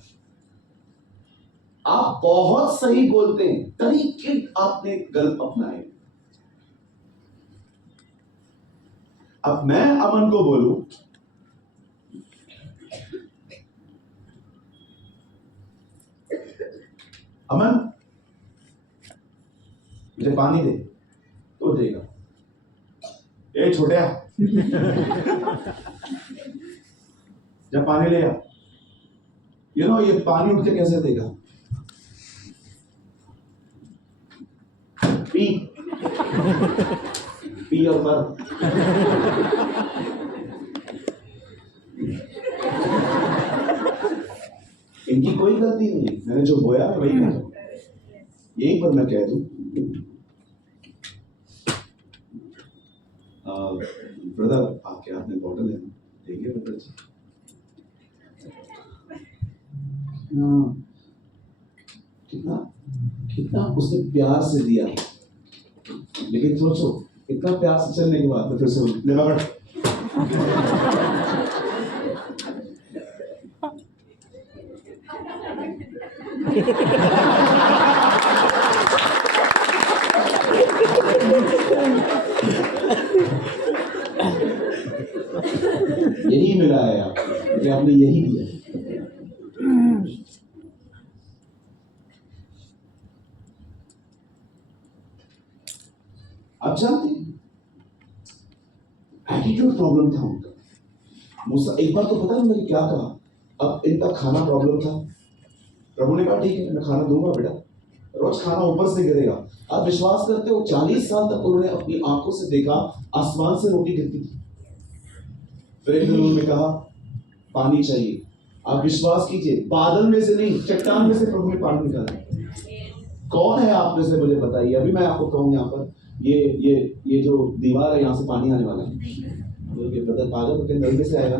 आप बहुत सही बोलते हैं, तरीके आपने गलत अपनाए। अब मैं अमन को बोलूं, अमन मुझे पानी दे, तो देगा। ए छोटिया, जब पानी ले आ, ये पानी उठ के कैसे देगा? पी पी और मर। इनकी कोई गलती नहीं है, मैंने जो बोया वही कहा। यही पर मैं कह दूं, ब्रदर आपके हाथ में बॉटल है, देखिए ब्रदर जी। हाँ, कितना कितना उसने प्यार से दिया। लेकिन सोचो इतना प्यार से चलने के बाद तो फिर से ले पकड़। यही मिला है आपको कि आपने यही दिया। आप जानते हैं एटीट्यूड प्रॉब्लम था उनका। मूसा एक बार तो पता नहीं उन्होंने क्या कहा, अब इनका खाना प्रॉब्लम था। प्रभु ने कहा ठीक है मैं खाना दूंगा बेटा, रोज खाना ऊपर से गिरेगा। आप विश्वास करते हो 40 साल तक उन्होंने अपनी आंखों से देखा आसमान से रोटी गिरती थी। फिर एक दिन उन्होंने कहा पानी चाहिए। आप विश्वास कीजिए बादल में से नहीं चट्टान में से प्रभु ने पानी निकाला। कौन है आप में से मुझे बताइए। अभी मैं आपको कहूँ यहाँ पर ये जो दीवार है यहाँ से पानी आने वाला है। तो पागल के नल में से आएगा।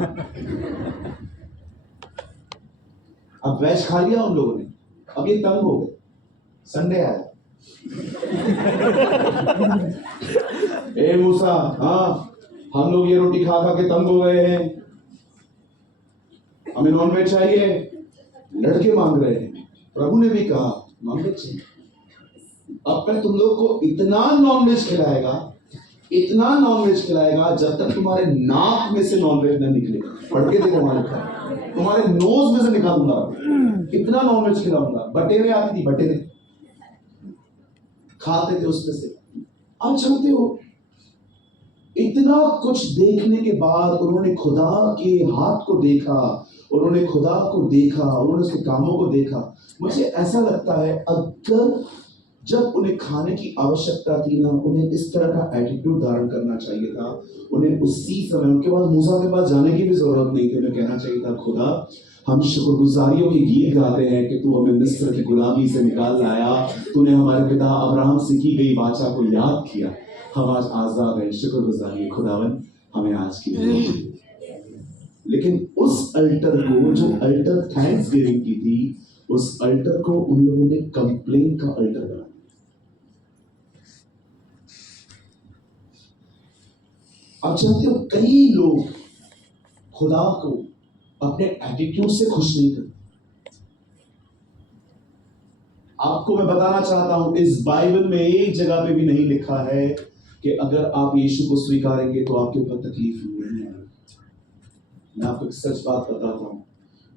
अब वेज खा लिया उन लोगों ने, अब ये तंग हो गए। संडे आया ए मूसा, हाँ हम लोग ये रोटी खा खा के तंग हो गए हैं, हमें नॉनवेज चाहिए। लड़के मांग रहे हैं। प्रभु ने भी कहा नॉनवेज चाहिए। अब मैं तुम लोग को इतना नॉनवेज खिलाएगा, इतना नॉनवेज खिलाएगा जब तक तुम्हारे नाक में से नॉनवेज न निकले। पढ़ के देखो हमारे तुम्हारे नोज में से निकालूंगा, इतना नॉनवेज खिलाऊंगा। बटेरे आती थी, बटेरे खाते थे उसमें से। आप जानते हो इतना कुछ देखने के बाद उन्होंने खुदा के हाथ को देखा, उन्होंने खुदा को देखा, उन्होंने उसके कामों को देखा। मुझे ऐसा लगता है अगर जब उन्हें खाने की आवश्यकता थी ना, उन्हें इस तरह का एटीट्यूड धारण करना चाहिए था। उन्हें उसी समय उनके पास मूसा के पास जाने की भी जरूरत नहीं थी। उन्हें कहना चाहिए था खुदा हम शुक्रगुजारियों के गीत गाते हैं कि तू हमें मिस्र की गुलामी से निकाल लाया, तूने हमारे पिता अब्राहम से की गई वाचा को याद किया, हम आज आजाद हैं, शुक्रगुजारी खुदावन हमें आज की। लेकिन उस अल्टर को, जो अल्टर थैंक्स गिविंग की थी, उस अल्टर को उन लोगों ने कंप्लेन का अल्टर बना। आप जानते हो कई लोग खुदा को अपने एटीट्यूड से खुश नहीं करते। आपको मैं बताना चाहता हूं इस बाइबल में एक जगह पे भी नहीं लिखा है कि अगर आप यीशु को स्वीकारेंगे तो आपके ऊपर तकलीफ नहीं आएगी। मैं आपको एक सच बात बताता हूं,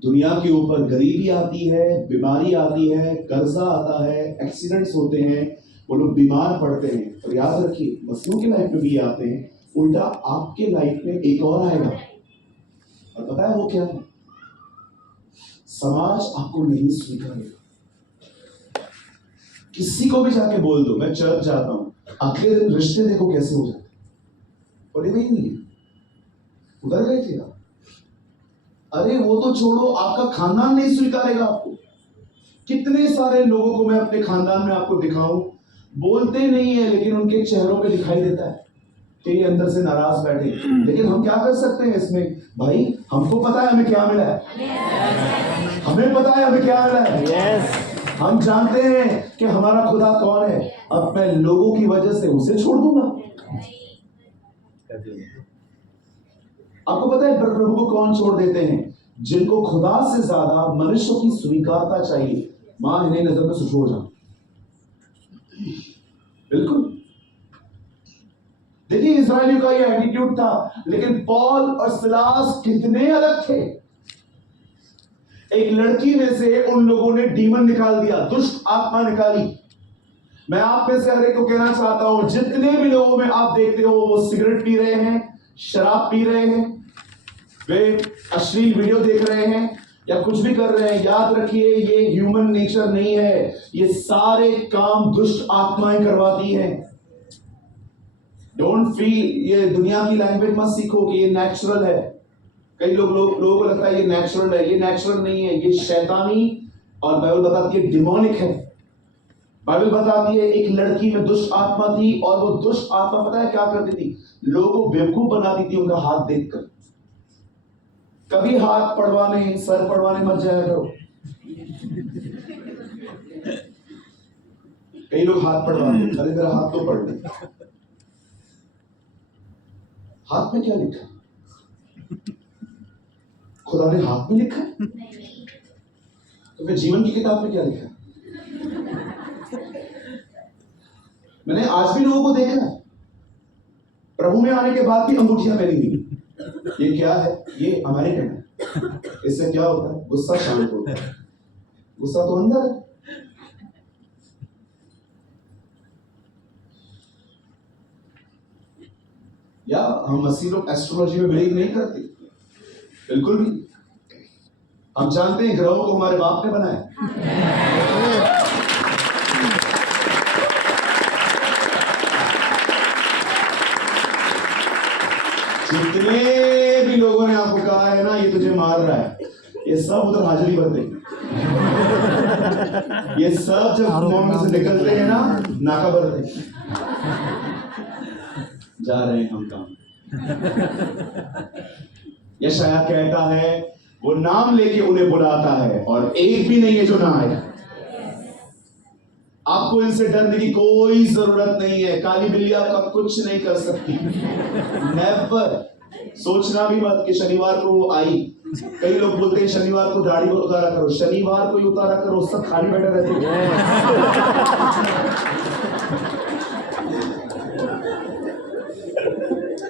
दुनिया के ऊपर गरीबी आती है, बीमारी आती है, कर्जा आता है, एक्सीडेंट्स होते हैं, वो लोग बीमार पड़ते हैं। और याद रखिए मसीहों की लाइफ में भी आते हैं, उल्टा आपके लाइफ में एक और आएगा। और पता है वो क्या है? समाज आपको नहीं स्वीकारेगा। किसी को भी जाके बोल दो मैं चर्च जाता हूं, अगले दिन रिश्ते देखो कैसे हो जाते। और ये नहीं है उधर गए थे आप, अरे वो तो छोड़ो, आपका खानदान नहीं स्वीकारेगा आपको। कितने सारे लोगों को मैं अपने खानदान में आपको दिखाऊं, बोलते नहीं है लेकिन उनके चेहरों पे दिखाई देता है कि ये अंदर से नाराज बैठे। लेकिन हम क्या कर सकते हैं इसमें? भाई हमको पता है हमें क्या मिला है, हमें पता है हमें क्या मिला है। हम जानते हैं कि हमारा खुदा कौन है। अब मैं लोगों की वजह से उसे छोड़ दूंगा? आपको पता है प्रभु को कौन छोड़ देते हैं? जिनको खुदा से ज्यादा मनुष्यों की स्वीकारता चाहिए। मां इन्हें नजर में सुशो हो जाओ। बिल्कुल देखिए इस्राएलियों का ये एटीट्यूड था, लेकिन पौल और सिलास कितने अलग थे। एक लड़की में से उन लोगों ने डीमन निकाल दिया, दुष्ट आत्मा निकाली। मैं आप में से हर एक को कहना चाहता हूं, जितने भी लोगों में आप देखते हो वो सिगरेट पी रहे हैं, शराब पी रहे हैं, वे अश्लील वीडियो देख रहे हैं या कुछ भी कर रहे हैं, याद रखिए ये ह्यूमन नेचर नहीं है। ये सारे काम दुष्ट आत्माएं करवाती हैं। डोंट फील, ये दुनिया की लैंग्वेज मत सीखो कि ये नेचुरल है। कई लोगों को लगता है ये नेचुरल है, ये नेचुरल नहीं है, ये शैतानी। और बाइबल बताती है डिमोनिक है। बाइबल बताती है एक लड़की में दुष्ट आत्मा थी और वो दुष्ट आत्मा पता है क्या करती थी? लोगों को बेवकूफ बनाती थी उनका हाथ देखकर। कभी हाथ पड़वाने, सर पड़वाने मत जाया करो। कई लोग हाथ पढ़वाते हैं, अरे मेरा हाथ तो पढ़ ले। हाथ में क्या लिखा? खुदा ने हाथ में लिखा है? तो फिर जीवन की किताब में क्या लिखा? मैंने आज भी लोगों को देखा है, प्रभु में आने के बाद भी अंगूठियां पहनी हुई। ये क्या है? ये अमेरिकन है। इससे क्या होता है? गुस्सा शांत होता है। गुस्सा तो अंदर है। या हम मसीह लोग एस्ट्रोलॉजी में बिलीव नहीं करते, बिल्कुल भी। हम जानते हैं ग्रहों को हमारे बाप ने बनाया। जितने भी लोगों ने आपको कहा है ना ये तुझे मार रहा है, ये सब उधर हाजिरी भरते हैं। ये सब जब मौन से निकलते हैं ना, नाका भरते हैं। जा रहे हैं हम काम। यशायाह कहता है वो नाम लेके उन्हें बुलाता है और एक भी नहीं है जो ना आए। आपको इनसे डरने की कोई जरूरत नहीं है। काली बिल्ली आपका कुछ नहीं कर सकती। नेवर। सोचना भी मत कि शनिवार को वो आई। कई लोग बोलते हैं शनिवार को दाढ़ी को उतारा करो, शनिवार को ही उतारा करो, सब खाली बैठे रहते हैं।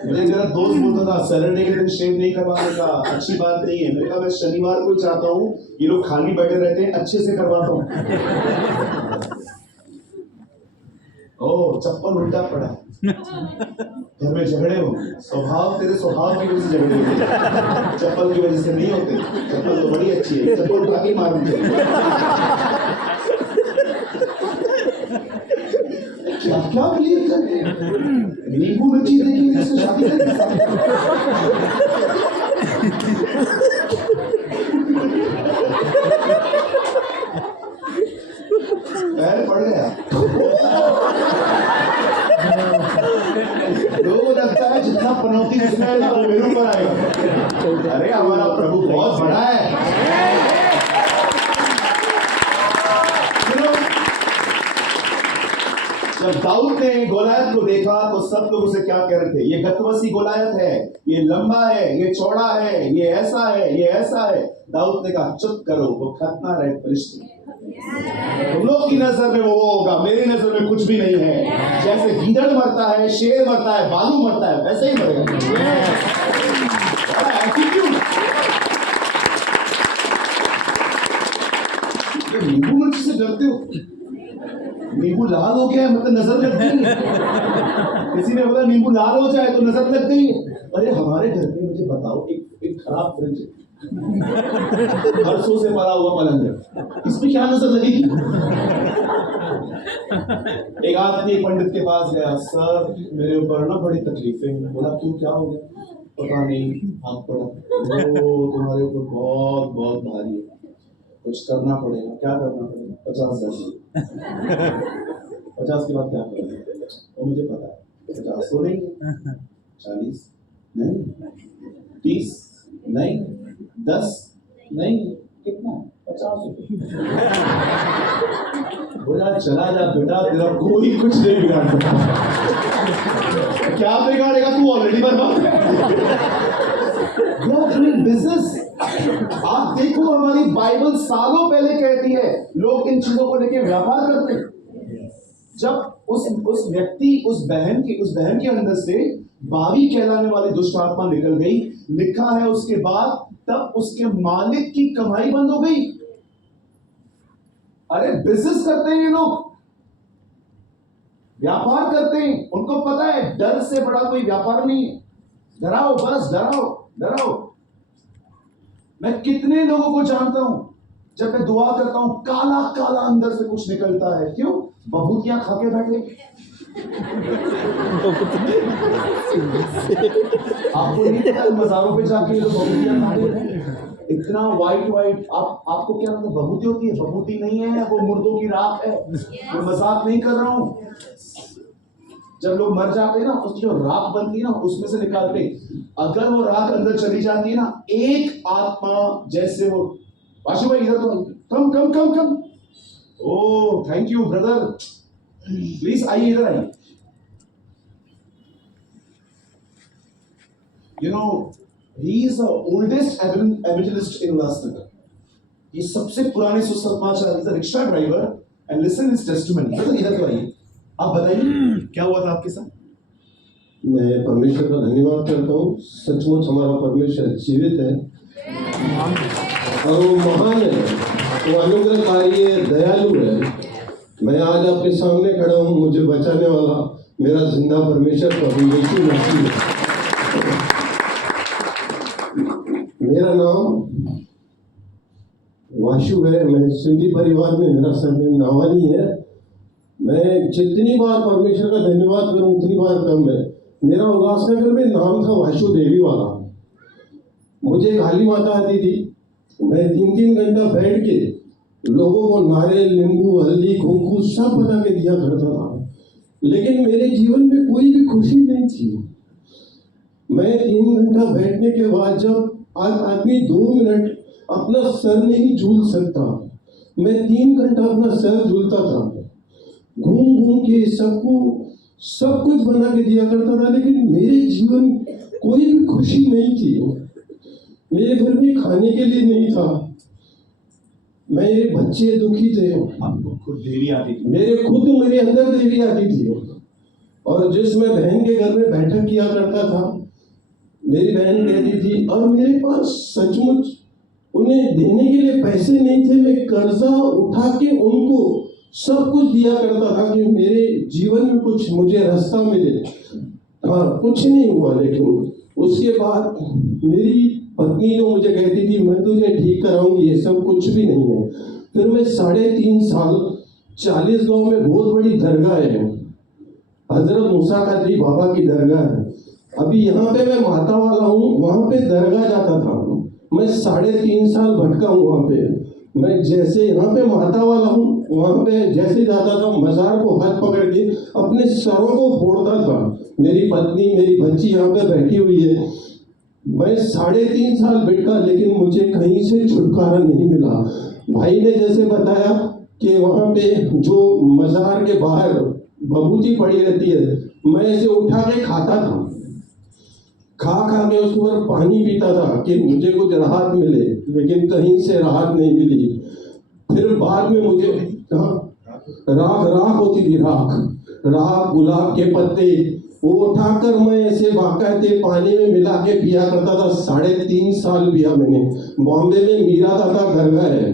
मुझे मेरा दोस्त बोलता था सैटरडे के दिन शेव नहीं करवाने का, अच्छी बात नहीं है। मैंने कहा मैं शनिवार को ही चाहता हूँ, ये लोग खाली बैठे रहते हैं, अच्छे से करवाता हूँ। ओह चप्पल उल्टा पड़ा, घर में झगड़े हो, स्वभाव तेरे स्वभाव की वजह से झगड़े होते, चप्पल की वजह से नहीं होते। चप्पल तो बड़ी अच्छी है, चप्पल उठा के मारूंगी। क्या क्या बिलीव करते हैं? नींबू मिर्ची देखेंगे इससे शादी करेंगे। पैर पड़ गया। लोगों लगता है जितना पनौती जितना है ना वो मेरे ऊपर आएगा। अरे हमारा प्रभु बहुत बड़ा है। जब दाऊद ने गोलायत को देखा तो सब लोग उसे क्या कह रहे थे? ये गतवसी गोलायत है, ये लंबा है, ये चौड़ा है, ये ऐसा है, ये ऐसा है। दाऊद ने कहा चुप करो, वो खतरनाक है फरिश्ते। तुम लोग की नजर में वो होगा, मेरी नजर में कुछ भी नहीं है। जैसे गीदड़ मरता है, शेर मरता है, भालू मरता है, वैसे ही मरेगा। नींबू मिर्च से डरते हो? नींबू लाल हो गया मतलब नजर लग गई है। किसी ने बोला नींबू लाल हो जाए तो नजर लग गई है। अरे हमारे घर में मुझे बताओ एक खराब फ्रिज है, बरसों से पड़ा हुआ पलंग है, इसमें क्या नजर लगेगी? एक आदमी पंडित के पास गया, सर मेरे ऊपर ना बड़ी तकलीफें हैं। बोला क्यों, क्या हो गया? पता नहीं, हाथ पड़ा। वो तुम्हारे ऊपर बहुत बहुत भारी है, कुछ करना पड़ेगा। क्या करना पड़ेगा? 50,000। 50 के बाद क्या करेंगे? वो मुझे पता है। 50 तो नहीं, 40 नहीं, 30 नहीं, 10 नहीं, कितना? 50 रुपये। बोला चला जा बेटा, तेरा कोई कुछ नहीं बिगाड़ सकता। क्या बिगाड़ेगा? तू ऑलरेडी बर्बाद है। बिजनेस आप देखो, हमारी बाइबल सालों पहले कहती है लोग इन चीजों को लेकर व्यापार करते हैं। जब उस व्यक्ति उस बहन के अंदर से बावी कहलाने वाली दुष्ट आत्मा निकल गई, लिखा है उसके बाद तब उसके मालिक की कमाई बंद हो गई। अरे बिजनेस करते हैं ये लोग, व्यापार करते हैं, उनको पता है डर से बड़ा कोई व्यापार नहीं है। डराओ, बस डराओ डराओ। मैं कितने लोगों को जानता हूं, जब मैं दुआ करता हूं काला काला अंदर से कुछ निकलता है। क्यों? बबूतियां खा के बैठे। आपको नहीं पता मजारों पे जाके लोग बबूतियां खाते हैं, इतना वाइट। आपको क्या मतलब बबूती होती है? बबूती नहीं है, वो मुर्दों की राख है। मैं मजाक नहीं कर रहा हूं। जब लोग मर जाते हैं ना, उसकी जो राख बनती है ना, उसमें से निकालते, अगर वो राख अंदर चली जाती है ना, एक आत्मा जैसे वो वाशु भाई इधर तो कम कम कम कम। ओ थैंक यू ब्रदर, प्लीज आइए, इधर आइए। You know, he is the oldest evangelist in Ulhasnagar. ये सबसे पुराने सुसमाचार, is a rickshaw driver and listen his testimony. इधर तो आइए, आप बताइए क्या हुआ था आपके साथ। मैं परमेश्वर का धन्यवाद करता हूँ। सचमुच हमारा परमेश्वर जीवित है और वो महान है, वो अनुग्रहकारी है, दयालु है। मैं आज आपके सामने खड़ा हूँ, मुझे बचाने वाला मेरा जिंदा परमेश्वर प्रभु यीशु मसीह है। मेरा नाम वाशु है, मैं सिंधी परिवार में, मेरा सरनेम नावानी है। मैं जितनी बार परमेश्वर का धन्यवाद करूं उतनी बार कम है। मेरा उल्लासनगर में नाम था वाशु देवी वाला। मुझे काली माता आती थी, मैं 3-3 घंटा बैठ के लोगों को नारियल, नींबू, हल्दी, कुंकू सब बना के दिया करता था, लेकिन मेरे जीवन में कोई भी खुशी नहीं थी। मैं 3 घंटा बैठने के बाद जब आज आदमी 2 मिनट अपना सर नहीं झूल सकता, मैं 3 घंटा अपना सर झूलता था, घूम घूम के सबको सब कुछ बना के दिया करता था, लेकिन मेरे जीवन कोई भी खुशी नहीं थी। मेरे घर में खाने के लिए नहीं था, मेरे बच्चे दुखी थे। आपको खुद देवी आती थी? मेरे अंदर देवी आती थी। और जिस मैं बहन के घर में बैठक किया करता था, मेरी बहन कहती थी, और मेरे पास सचमुच उन्हें देने के लिए पैसे नहीं थे, मैं कर्जा उठा के उनको सब कुछ दिया करता था कि मेरे जीवन में कुछ मुझे रास्ता मिले। हाँ, कुछ नहीं हुआ। लेकिन उसके बाद मेरी पत्नी जो मुझे कहती थी, मैं तुझे ठीक कराऊंगी, ये सब कुछ भी नहीं है। फिर मैं 3.5 साल 40 गांव में बहुत बड़ी दरगाह है, हजरत मूसा कादरी बाबा की दरगाह है। अभी यहाँ पे मैं माता वाला हूँ, वहाँ पे दरगाह जाता था। मैं 3.5 साल भटका हूँ वहाँ पे। मैं जैसे यहाँ पे माता वाला हूँ, वहाँ पे जैसे जाता था, मजार को हाथ पकड़ के अपने सरों को फोड़ता था। मेरी पत्नी, मेरी बच्ची यहाँ पे बैठी हुई है। मैं 3.5 साल भटका, लेकिन मुझे कहीं से छुटकारा नहीं मिला। भाई ने जैसे बताया कि वहाँ पे जो मजार के बाहर बबूती पड़ी रहती है, मैं इसे उठा के खाता था, खा के उसके ऊपर पानी पीता था कि मुझे कुछ राहत मिले, लेकिन कहीं से राहत नहीं मिली। फिर बाद में मुझे राख होती थी, राख गुलाब के पत्ते वो उठाकर मैं ऐसे बाकायदे पानी में मिला के पिया करता था। 3.5 साल पिया मैंने। बॉम्बे में मीरा दादा दरगाह है,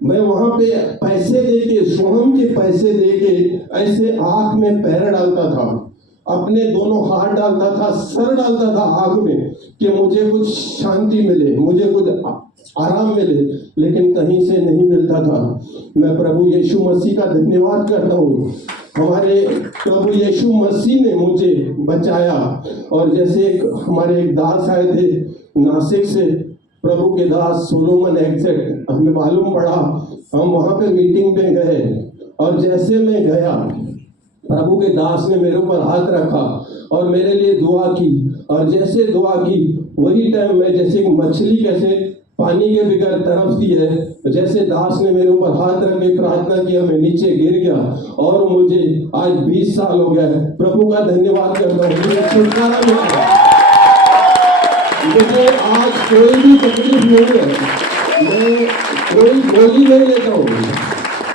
मैं वहां पे पैसे देके, सोहम के पैसे देके ऐसे आँख में पैर डालता था, अपने दोनों हाथ डालता था, सर डालता था आग में कि मुझे कुछ शांति मिले, मुझे कुछ आराम मिले, लेकिन कहीं से नहीं मिलता था। मैं प्रभु यीशु मसीह का धन्यवाद करता हूँ। हमारे प्रभु यीशु मसीह ने मुझे बचाया। और जैसे हमारे एक दास आए थे नासिक से, प्रभु के दास सोलोमन एग्जैक्ट, हमें मालूम पड़ा, हम वहाँ पे मीटिंग पे गए और जैसे मैं गया, प्रभु के दास ने मेरे ऊपर हाथ रखा और मेरे लिए दुआ की। और जैसे दुआ की, वही टाइम मैं जैसे मछली कैसे पानी के बगैर तड़पती है, जैसे दास ने मेरे ऊपर हाथ रख के प्रार्थना किया, मैं नीचे गिर गया और मुझे आज 20 साल हो गया है। प्रभु का धन्यवाद करता हूँ, मुझे छुटकारा मिला। मुझे आज कोई भी तकलीफ नहीं है, मैं कोई गोली नहीं लेता हूँ।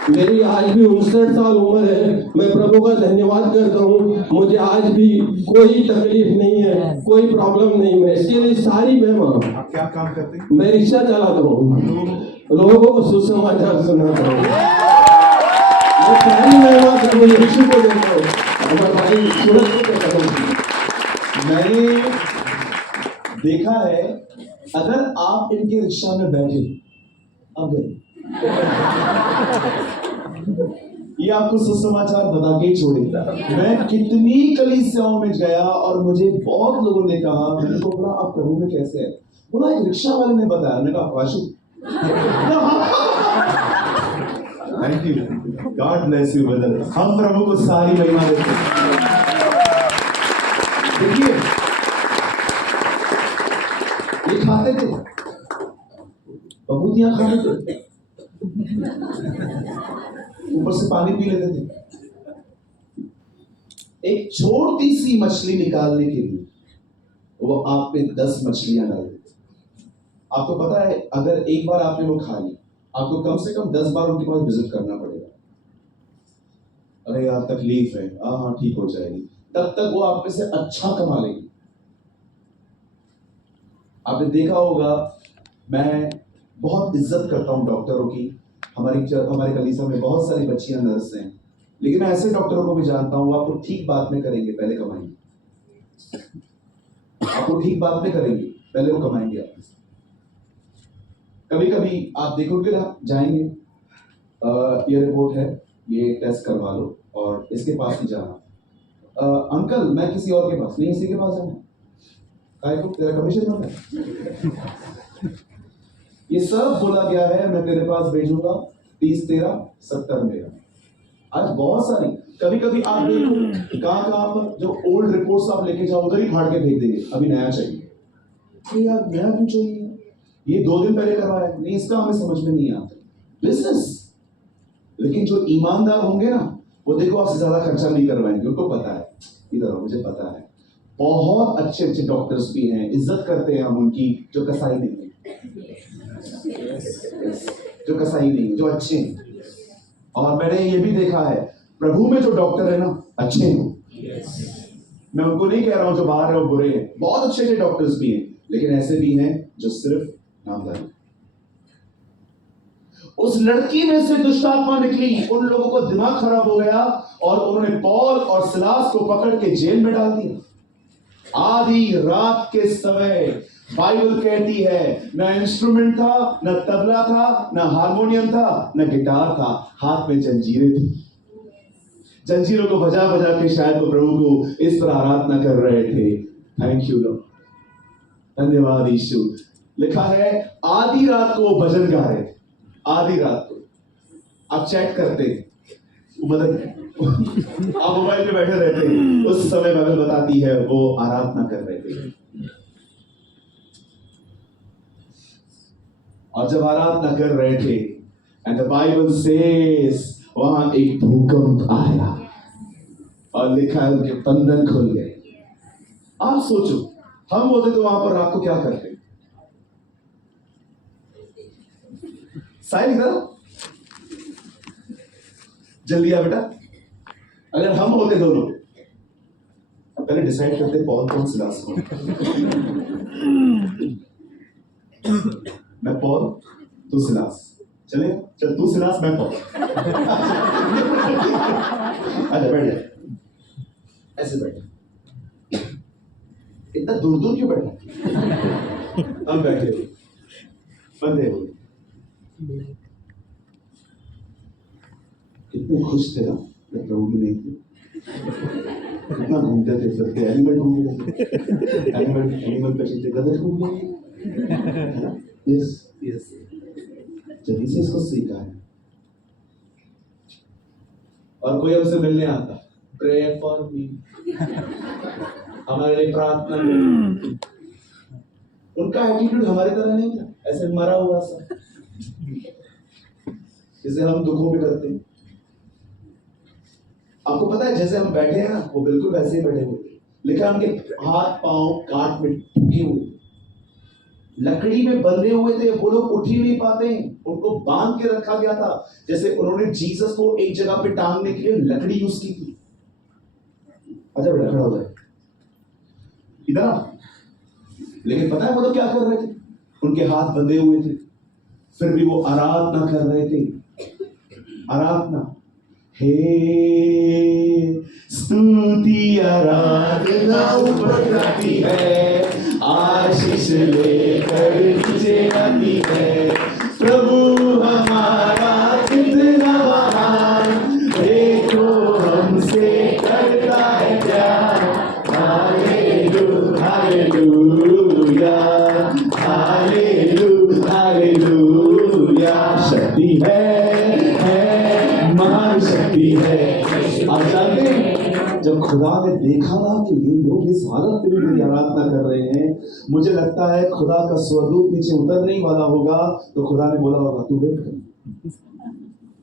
मेरी आज भी 59 साल उम्र है। मैं प्रभु का धन्यवाद करता हूँ, मुझे आज भी कोई तकलीफ नहीं है, कोई प्रॉब्लम नहीं। मैं इसके लिए सारी महिमा। आप क्या काम करते हैं? मैं रिक्शा चलाता हूँ, लोगों को सुसमाचार सुनाता हूँ। मैं सारी महिमा प्रभु यीशु को देता हूँ, हमारे भाई सूरज को देता हूँ। मैंने देखा है, अगर आप इनके रिक्शा में बैठे, अब गए ये आपको सुसमाचार बता के ही छोड़ेगा। मैं कितनी कलीसियाओं में गया और मुझे बहुत लोगों ने कहा, मैंने को बोला आप प्रभु में कैसे है? बोला एक रिक्शा वाले ने बताया। मैंने कहा Vashu, thank you, God bless you brother. हम प्रभु को सारी महिमा देते हैं। देखिए ये खाते थे, बबूतियां खाते थे, ऊपर से पानी पी लेते थे। एक छोटी सी मछली निकालने के लिए वो आप पे 10 मछलियां डाल देते। आपको पता है अगर एक बार आपने वो खा ली, आपको कम से कम 10 बार उनके पास विजिट करना पड़ेगा। अरे यार तकलीफ है, हाँ ठीक हो जाएगी, तब तक वो आप पे से अच्छा कमा लेगी। आपने देखा होगा, मैं बहुत इज्जत करता हूँ डॉक्टरों की। हमारे कलीसिया में बहुत सारी बच्चियां नर्स हैं, लेकिन मैं ऐसे डॉक्टरों को भी जानता हूँ, आपको ठीक बात में करेंगे पहले कमाएंगे। आपको ठीक बात में करेंगे पहले वो कमाएंगे आपसे। कभी कभी आप देखोगे ना, जाएंगे ये रिपोर्ट है, ये टेस्ट करवा लो और इसके पास ही जाना। अंकल मैं किसी और के पास नहीं, इसी के पास जाना। काय को तेरा कमीशन होता है। ये सब बोला गया है, मैं तेरे पास भेजूंगा 30 तेरा 70 मेरा। आज बहुत सारी, कभी कभी आप देखो कहाँ पर जो ओल्ड रिपोर्ट्स आप लेके जाओ उधर ही फाड़ के फेंक देंगे, अभी नया चाहिए। तो यार नया क्यों चाहिए, ये 2 दिन पहले करवाया नहीं, इसका हमें समझ में नहीं आता। बिजनेस। लेकिन जो ईमानदार होंगे ना, वो देखो आपसे ज्यादा खर्चा नहीं करवाएंगे, उनको पता है, इधर मुझे पता है। बहुत अच्छे अच्छे डॉक्टर्स भी हैं, इज्जत करते हैं हम उनकी, जो कसाई नहीं है, जो कसाई नहीं है, जो अच्छे हैं। और मैंने ये भी देखा है, प्रभु में जो डॉक्टर है ना अच्छे हैं। मैं उनको नहीं कह रहा हूं जो बाहर है वो बुरे हैं, बहुत अच्छे अच्छे डॉक्टर्स भी हैं, लेकिन ऐसे भी हैं जो सिर्फ नामदार। उस लड़की में से दुष्ट आत्मा निकली, उन लोगों को दिमाग खराब हो गया और उन्होंने पौल और सिलास को पकड़ के जेल में डाल दिया। आधी रात के समय बाइबल कहती है न इंस्ट्रूमेंट था, न तबला था, न हारमोनियम था, न गिटार था, हाथ में जंजीरें थी। जंजीरों को बजा बजा के शायद वो प्रभु को इस पर आराधना कर रहे थे। थैंक यू लॉर्ड, धन्यवाद यीशु। लिखा है आधी रात को वो भजन गा रहे थे, आधी रात को। आप चैट करते मतलब आप मोबाइल पे बैठे रहते हैं, उस समय बाइबल बताती है वो आराधना कर रहे थे। और जब आराधना कर रहे थे, एंड द बाइबल सेज, वहां एक भूकंप आया और लिखा है उनके बंधन खुल गए। आप सोचो हम होते तो वहां पर रात को क्या करते। साइड इधर जल्दी आ बेटा। अगर हम होते दोनों, पहले डिसाइड करते पॉल कौन सिलास कौन। मैं पॉल तू सिलास, चले चल तू सिलास मैं पॉल। अच्छा बैठ जा, ऐसे बैठ। इतना दूर दूर क्यों बैठा। हम बैठे हो, बंदे हो, कितने खुश थे ना जब प्रभु में नहीं थे। कितना घूमते थे, फिरते, एनिमल ढूंढते थे, एनिमल पे चलते, गधे ढूंढ गए। यस जल्दी से इसको सीखा है। और कोई हमसे मिलने आता, प्रे फॉर मी, हमारे लिए प्रार्थना करो। उनका एटीट्यूड हमारी तरह नहीं था, ऐसे मरा हुआ सा, जैसे हम दुखों में करते हैं। आपको पता है जैसे हम बैठे हैं ना, वो बिल्कुल वैसे ही बैठे हुए। लिखा उनके हाथ पांव काट में ठुके हुए, लकड़ी में बंधे हुए थे, वो लोग उठ ही नहीं पाते, उनको बांध के रखा गया था। जैसे उन्होंने जीसस को एक जगह पे टांगने के लिए लकड़ी यूज की थी। अच्छा बेटा खड़ा हो जाए इधर। लेकिन पता है वो लोग क्या कर रहे थे, उनके हाथ बंधे हुए थे, फिर भी वो आराधना कर रहे थे। आराधना, हे स्तुति आराधना ऊपर जाती है, आशीष लेकर नीचे आती है। प्रभु हमारा कितना महान, देखो हमसे करता है प्यार। Hallelujah hallelujah hallelujah hallelujah. शक्ति है महान शक्ति है। आप जानते हैं जब खुदा ने देखा ना कि ये लोग इस हालत में भी मेरी आराधना कर रहे हैं, मुझे लगता है खुदा का स्वरूप नीचे उतरने ही वाला होगा, तो खुदा ने बोला होगा तू वेट कर,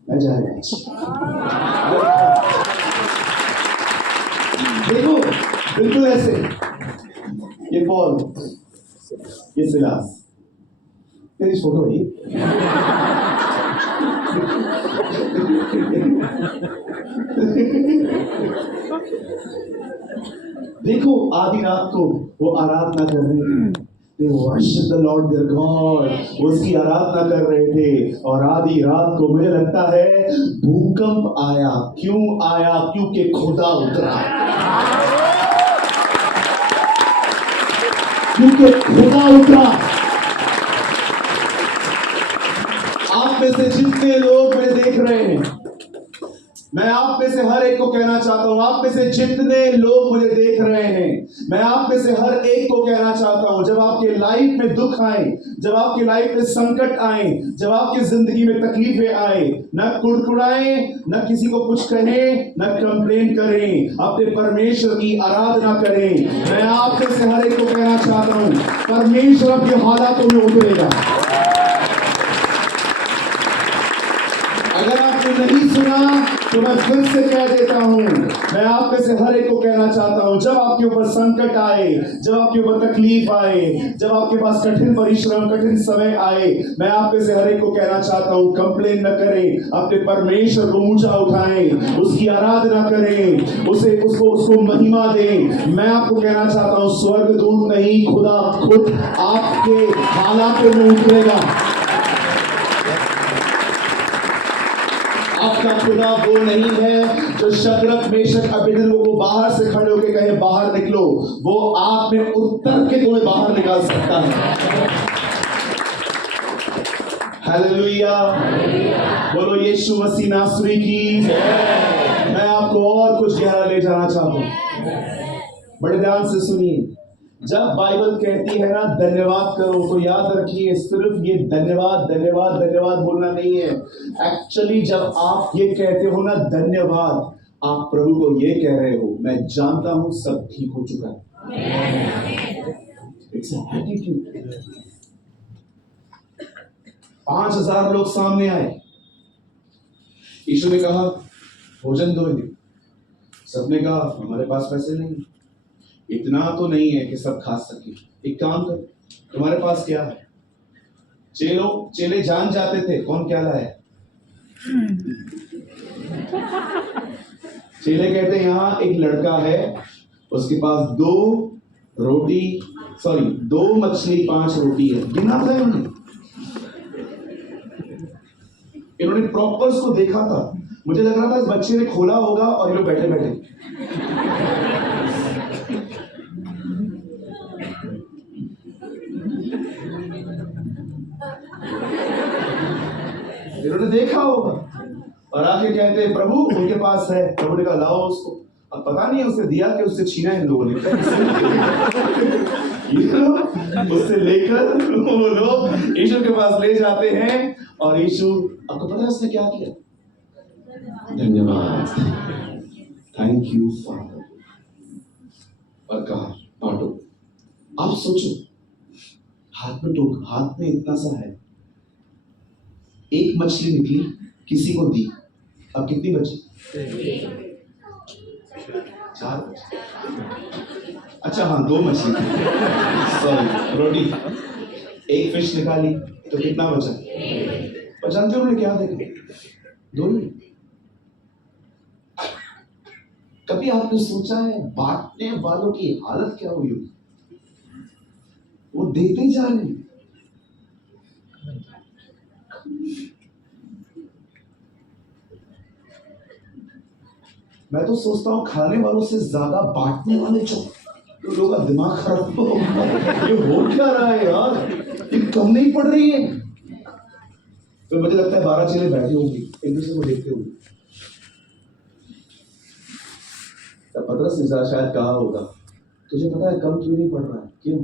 मैं जाएगा। देखो बिल्कुल ऐसे, ये पॉल, ये सिलास, तेरी फोटो है देखो आधी रात को वो आराधना कर रहे थे, They worship the Lord their God, वो उसकी आराधना कर रहे थे। और आधी रात को मुझे लगता है भूकंप आया। क्यों आया? क्योंकि खुदा उतरा, क्योंकि खुदा उतरा। आप में से जितने लोग मुझे देख रहे हैं, मैं आप में से हर एक को कहना चाहता हूं, आप में से जितने लोग मुझे देख रहे हैं, मैं आप में से हर एक को कहना चाहता हूं, जब आपके लाइफ में दुख आए, जब आपकी लाइफ में संकट आए, जब आपकी जिंदगी में तकलीफें आए, न कुड़कुड़ाएं, न किसी को कुछ कहें, न कंप्लेन करें, अपने परमेश्वर की आराधना करें। मैं आप में से हर एक को कहना चाहता हूं, परमेश्वर आपके हालातों में उतरेगा। अगर आपने नहीं सुना तो मैं फिर से कह देता हूं, मैं आप में से हर एक को कहना चाहता हूं, जब आपके ऊपर संकट आए, जब आपके ऊपर तकलीफ आए, जब आपके पास कठिन परिश्रम, कठिन समय आए, मैं आप में से हर एक को कहना चाहता हूं, कंप्लेन न करें, अपने परमेश्वर को ऊंचा उठाएं, उसकी आराधना करें, उसको महिमा दें। मैं आपको कहना चाहता हूं, स्वर्गदूत नहीं, खुदा खुद आपके हालातों में उतरेगा। आपका खुदा वो नहीं है जो शद्रक, मेशक, अबेदनगो को बाहर से खड़े होकर कहे बाहर निकलो, वो आप में उतर के तुम्हें बाहर निकाल सकता है। हालेलुया, बोलो यीशु मसीह नासरी की। मैं आपको और कुछ गहरा ले जाना चाहता हूं, बड़े ध्यान से सुनिए। जब बाइबल कहती है ना धन्यवाद करो, तो याद रखिए सिर्फ ये धन्यवाद धन्यवाद धन्यवाद बोलना नहीं है। एक्चुअली जब आप ये कहते हो ना धन्यवाद, आप प्रभु को ये कह रहे हो, मैं जानता हूं सब ठीक हो चुका है। It's an attitude. 5000 लोग सामने आए, यीशु ने कहा भोजन दो इन्हें। सबने कहा हमारे पास पैसे नहीं, इतना तो नहीं है कि सब खा सके, एक काम कर, तुम्हारे पास क्या है? चेले जान जाते थे कौन क्या लाया। चेले कहते हैं यहाँ एक लड़का है, उसके पास 2 मछली 5 रोटी है। गिना था इन्होंने प्रॉपर उसको देखा था। मुझे लग रहा था इस बच्चे ने खोला होगा और ये लोग बैठे बैठे इन्होंने देखा होगा और आके कहते हैं प्रभु उनके पास है। प्रभु ने कहा लाओ उसको। अब पता नहीं उसने दिया कि उससे छीना इन लोगों ने। उससे लेकर वो लोग यीशु के पास ले जाते हैं और यीशु, आपको पता है उसने क्या किया? धन्यवाद, थैंक यू फादर, और कहा बांटो। आप सोचो, हाथ में इतना सा है, एक मछली निकली, किसी को दी, अब कितनी बची? 4 बची। अच्छा हाँ, 2 मछली, सॉरी रोटी, एक फिश निकाली तो कितना बचा? जानते हो उन्होंने क्या देखा? 2 ही। कभी आपने सोचा है बांटने वालों की हालत क्या हुई होगी? वो देते ही जा रहे हैं। मैं तो सोचता हूँ खाने वालों से ज्यादा बांटने वाले जो लोगों का दिमाग खराब हो, ये हो क्या रहा है यार, ये कम नहीं पड़ रही है। तो मुझे लगता है 12 चेले बैठे होंगे, एक दूसरे को देखते होंगे। पतरस ने शायद कहा होगा, तुझे पता है कम क्यों नहीं पड़ रहा है? क्यों?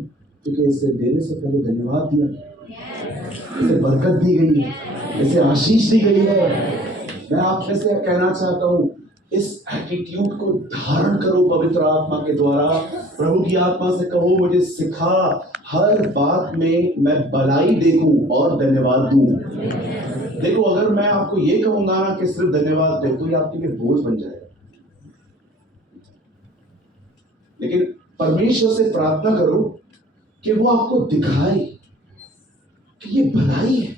क्योंकि इसे देने से पहले धन्यवाद दिया, इसे बरकत दी गई है, इसे आशीष दी गई है। मैं आपसे कहना चाहता हूँ, इस एटीट्यूड को धारण करो पवित्र आत्मा के द्वारा। प्रभु की आत्मा से कहो, मुझे सिखा हर बात में मैं भलाई देखूं और धन्यवाद दूं। देखो, अगर मैं आपको ये कहूंगा ना कि सिर्फ धन्यवाद दो, तो ये आपके लिए बोझ बन जाएगा। लेकिन परमेश्वर से प्रार्थना करो कि वो आपको दिखाए कि ये भलाई है,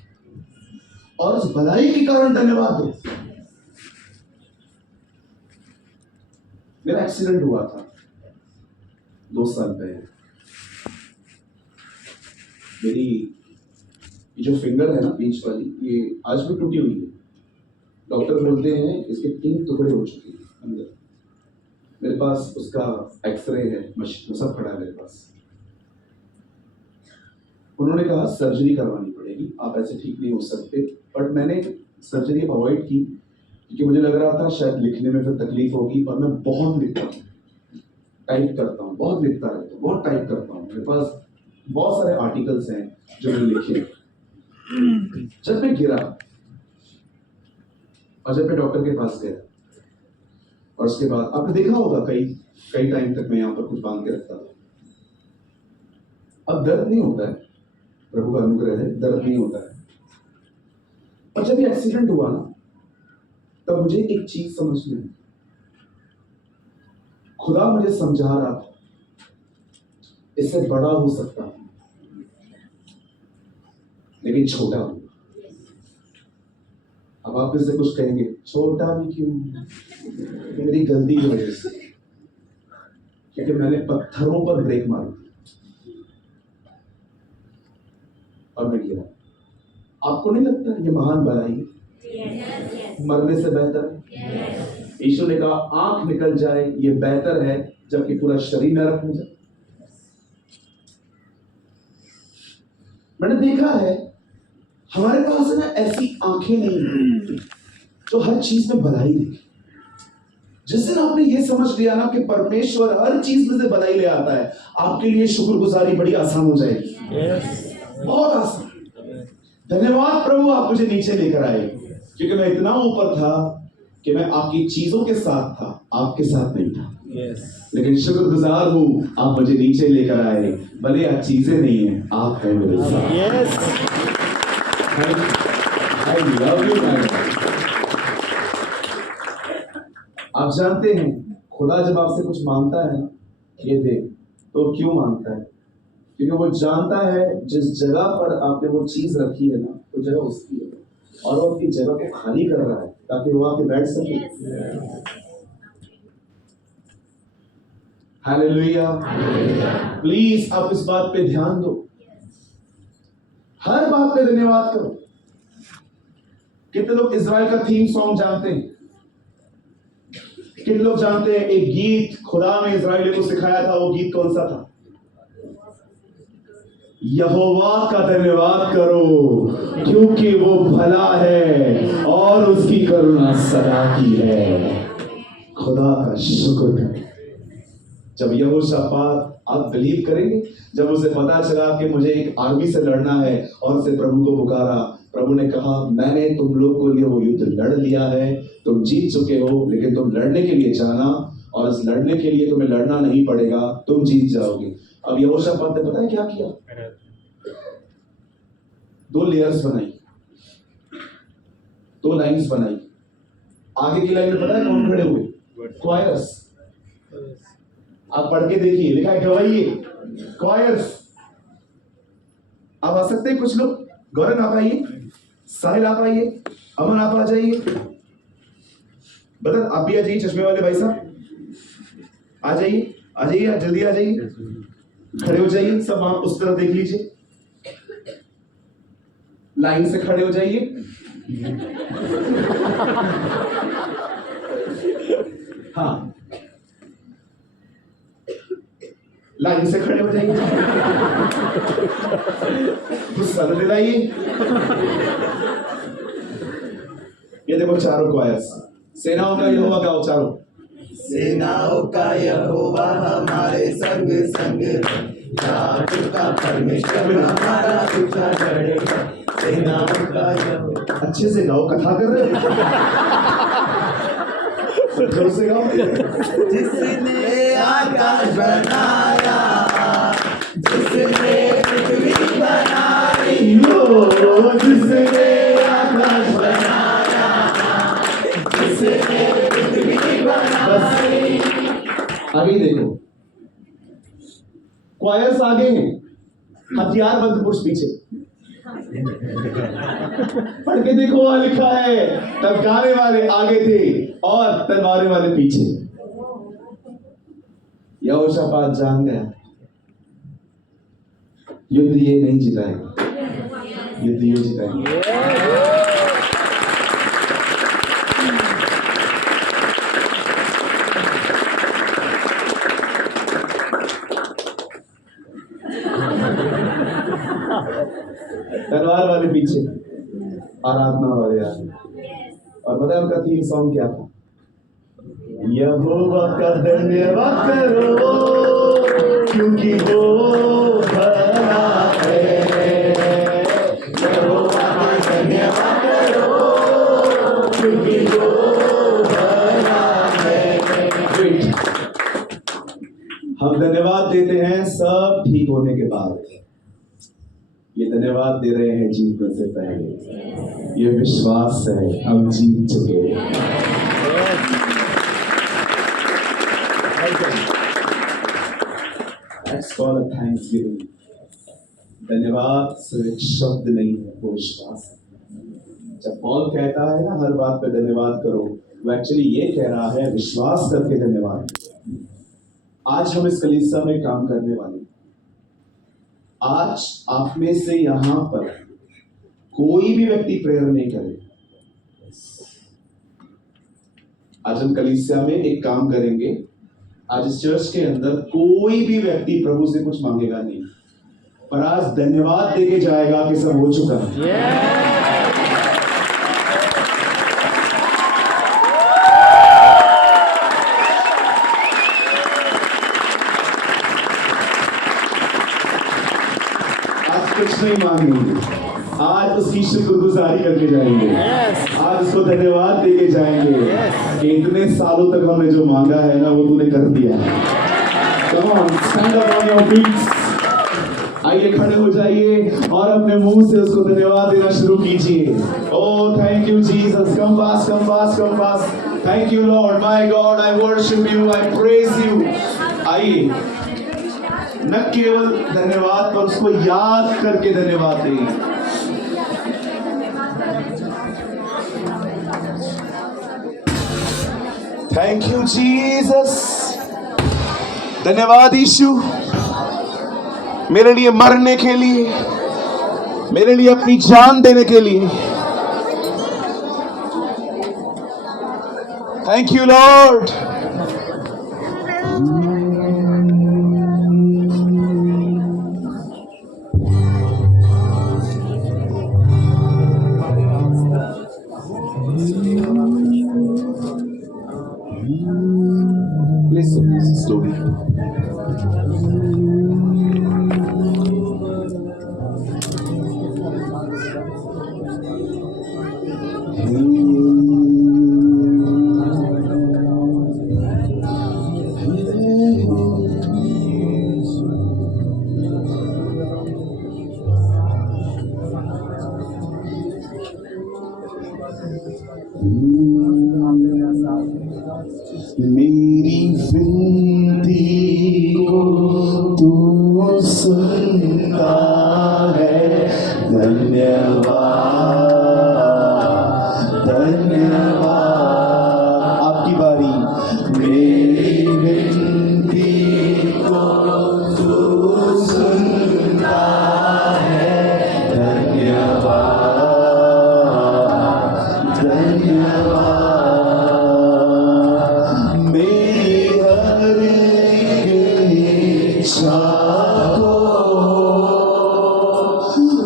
और उस भलाई के कारण धन्यवाद दो। मेरा एक्सीडेंट हुआ था 2 साल पहले। मेरी ये जो फिंगर है ना, बीच वाली, ये आज भी टूटी हुई है। डॉक्टर बोलते हैं इसके 3 टुकड़े हो चुके हैं अंदर। मेरे पास उसका एक्सरे है, मशीन सब पड़ा है मेरे पास। उन्होंने कहा सर्जरी करवानी पड़ेगी, आप ऐसे ठीक नहीं हो सकते। बट मैंने सर्जरी अवॉइड की क्योंकि मुझे लग रहा था शायद लिखने में फिर तकलीफ होगी। और मैं बहुत लिखता हूँ, टाइप करता हूँ, बहुत लिखता रहता हूँ, बहुत टाइप करता हूँ। मेरे पास बहुत सारे आर्टिकल्स हैं जो मैंने लिखे। जब मैं गिरा और जब मैं डॉक्टर के पास गया, और उसके बाद आपने देखा होगा कई टाइम तक मैं यहाँ पर कुछ बांध के रखता था। अब दर्द नहीं होता है, प्रभु का अनुग्रह है, दर्द नहीं होता है। और जब ये एक्सीडेंट हुआ ना, तब मुझे एक चीज समझ में आई। खुदा मुझे समझा रहा था इससे बड़ा हो सकता है, लेकिन छोटा हो। अब आप इससे कुछ कहेंगे, छोटा भी क्यों? ये मेरी गलती की वजह से, क्योंकि मैंने पत्थरों पर ब्रेक मारी और मैं गिरा। आपको नहीं लगता ये महान भलाई है? मरने से बेहतर है। यीशु ने कहा आंख निकल जाए ये बेहतर है जबकि पूरा शरीर नरक हो जाए। मैंने देखा है हमारे पास है ना ऐसी आंखें नहीं जो हर चीज में भलाई देखे। जिस दिन आपने ये समझ लिया ना कि परमेश्वर हर चीज में से भलाई ले आता है, आपके लिए शुक्रगुजारी बड़ी आसान हो जाएगी। बहुत आसान। धन्यवाद प्रभु, आप मुझे नीचे लेकर आए, क्योंकि मैं इतना ऊपर था कि मैं आपकी चीजों के साथ था, आपके साथ नहीं था। लेकिन शुक्रगुजार हूं, आप मुझे नीचे लेकर आए। भले आज चीजें नहीं है, आप हैं मेरे साथ। I love you, man. आप जानते हैं खुदा जब आपसे कुछ मांगता है ना, ये दे, तो क्यों मांगता है? क्योंकि वो जानता है जिस जगह पर आपने वो चीज रखी है ना, वो जगह उसकी है, और वो अपनी जगह को खाली कर रहा है ताकि वो आके बैठ सके। हालेलुया। प्लीज आप इस बात पे ध्यान दो, हर बात पे धन्यवाद करो। कितने लोग इज़राइल का थीम सॉन्ग जानते हैं? कितने लोग जानते हैं एक गीत खुदा ने इज़राइलियों को सिखाया था? वो गीत कौन सा था? यहोवा का धन्यवाद करो क्योंकि वो भला है और उसकी करुणा सदा की है। खुदा का शुक्र करें। जब यहोशापात, आप बिलीव करेंगे, जब उसे पता चला कि मुझे एक आर्मी से लड़ना है और उसे प्रभु को पुकारा, प्रभु ने कहा मैंने तुम लोग को लिए वो युद्ध लड़ लिया है, तुम जीत चुके हो, लेकिन तुम लड़ने के लिए जाना, और इस लड़ने के लिए तुम्हें लड़ना नहीं पड़ेगा, तुम जीत जाओगे। अब यहोशापात ने पता है क्या किया? 2 लेयर्स बनाई, 2 लाइन्स बनाई। आगे की लाइन में पता है कौन खड़े हुए? क्वायर्स। आप पढ़ के देखिए, लिखा है गवाइए, क्वायर्स। आप आ सकते हैं कुछ लोग? गौरन आप आइए, साहिल आप आइए, अमन आप आ जाइए, बदल आप भी आ जाइए, चश्मे वाले भाई साहब आ जाइए, आ जाइए, जल्दी आ जाइए, खड़े हो जाइए। सब वहां उस तरफ देख लीजिए, लाइन से खड़े हो जाइए। हाँ, लाइन से खड़े हो जाइए, गुस्सा न दिलाइए। ये देखो चारों क्वायर्स, सेनाओं का यहोवा गाओ चारों। सेनाओं का यहोवा हमारे संग संग, याकूब का परमेश्वर हमारा पीछा करेगा। सेनाओं का यहोवा। अच्छे से गाओ, कथा कर रहे हो। जोर से गाओ। जिसने आकाश बनाया, जिसने पृथ्वी बनाई, जिसने आकाश बनाया, जिसने पृथ्वी बनाई। अभी देखो, क्वायर्स आगे हैं, हथियारबंद पुरुष पीछे। पढ़ के देखो, वहां लिखा है तब गाने वाले आगे थे और तलवारें वाले पीछे। यहोशापात जान गया युद्ध ये नहीं जिताएगा, युद्ध ये जिताएंगे। तलवार वाले पीछे, आराधना वाले आगे। और पता है उनका थीम सॉन्ग क्या था? यहोवा का धन्यवाद करो क्योंकि वो भला है। यहोवा का धन्यवाद करो क्योंकि वो भला है। हम धन्यवाद देते हैं सब ठीक होने के बाद, ये धन्यवाद दे रहे हैं जीतने से पहले। ये विश्वास है हम जीत चुके हैं। That's called a thanksgiving. धन्यवाद सिर्फ एक शब्द नहीं है, वो विश्वास है। जब पॉल कहता है ना हर बात पे धन्यवाद करो, वो एक्चुअली ये कह रहा है विश्वास करके धन्यवाद। आज हम इस कलीसिया में काम करने वाले, आज आप में से यहां पर कोई भी व्यक्ति प्रेयर नहीं करे। आज हम कलीसिया में एक काम करेंगे, आज इस चर्च के अंदर कोई भी व्यक्ति प्रभु से कुछ मांगेगा नहीं, पर आज धन्यवाद देके जाएगा कि सब हो चुका है। कुछ नहीं मांगेंगे, आज उसकी शुक्रगुजारी करके जाएंगे। आज उसको धन्यवाद देके जाएंगे कि इतने सालों तक हमने जो मांगा है ना वो तूने कर दिया। Come on, stand up on your feet. आइए खड़े हो जाइए और अपने मुंह से उसको धन्यवाद देना शुरू कीजिए। Oh, thank you Jesus. Come fast, come fast, come fast. Thank you Lord, my God. I worship you, I praise you. आइए न केवल धन्यवाद पर उसको याद करके धन्यवाद दें। Thank you Jesus. धन्यवाद यीशु, मेरे लिए मरने के लिए, मेरे लिए अपनी जान देने के लिए। Thank you Lord. Listen to this story. मेरी विनती को तू सुनता है, धन्यवाद धन्यवाद। आपकी बारी। मेरी विनती को तू सुनता है, धन्यवाद धन्यवाद।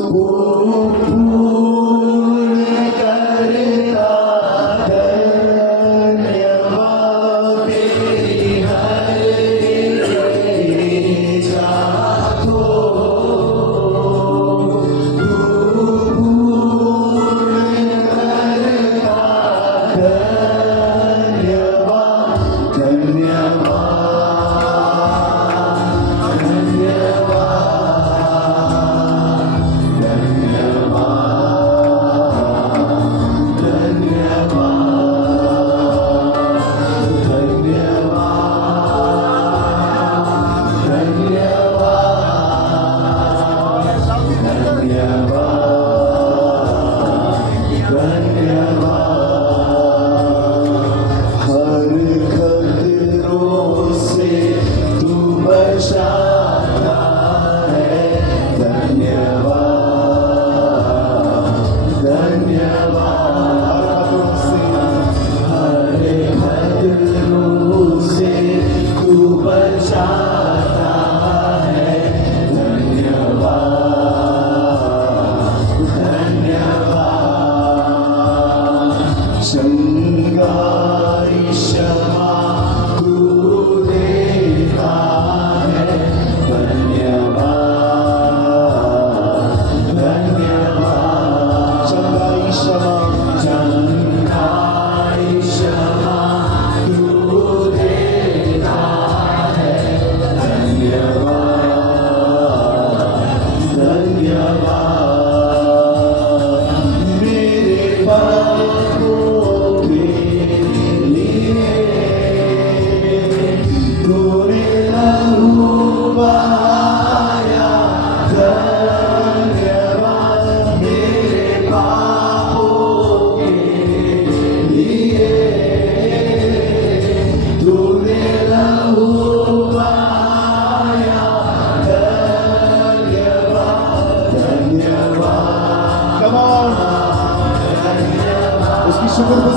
को वो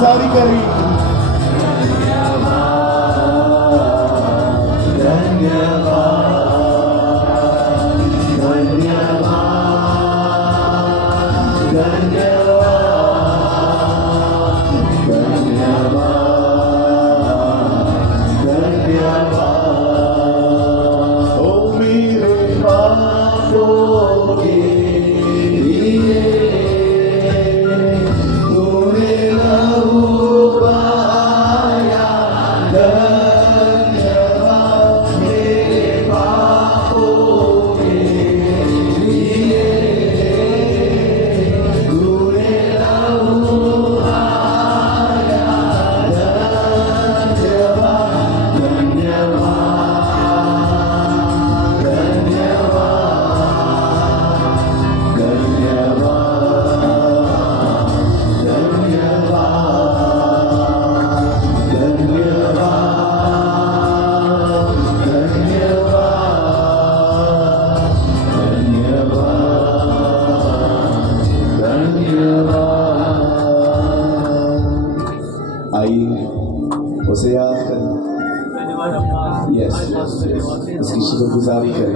शुक्रगुजारी करी। ओ मेरे पापों के लिए तूने लहू बहाया, धन्यवाद मेरे पापों के लिए तूने लहू बहाया, धन्यवाद आइए उसे याद करें, यस उसकी शुक्रगुजारी करें।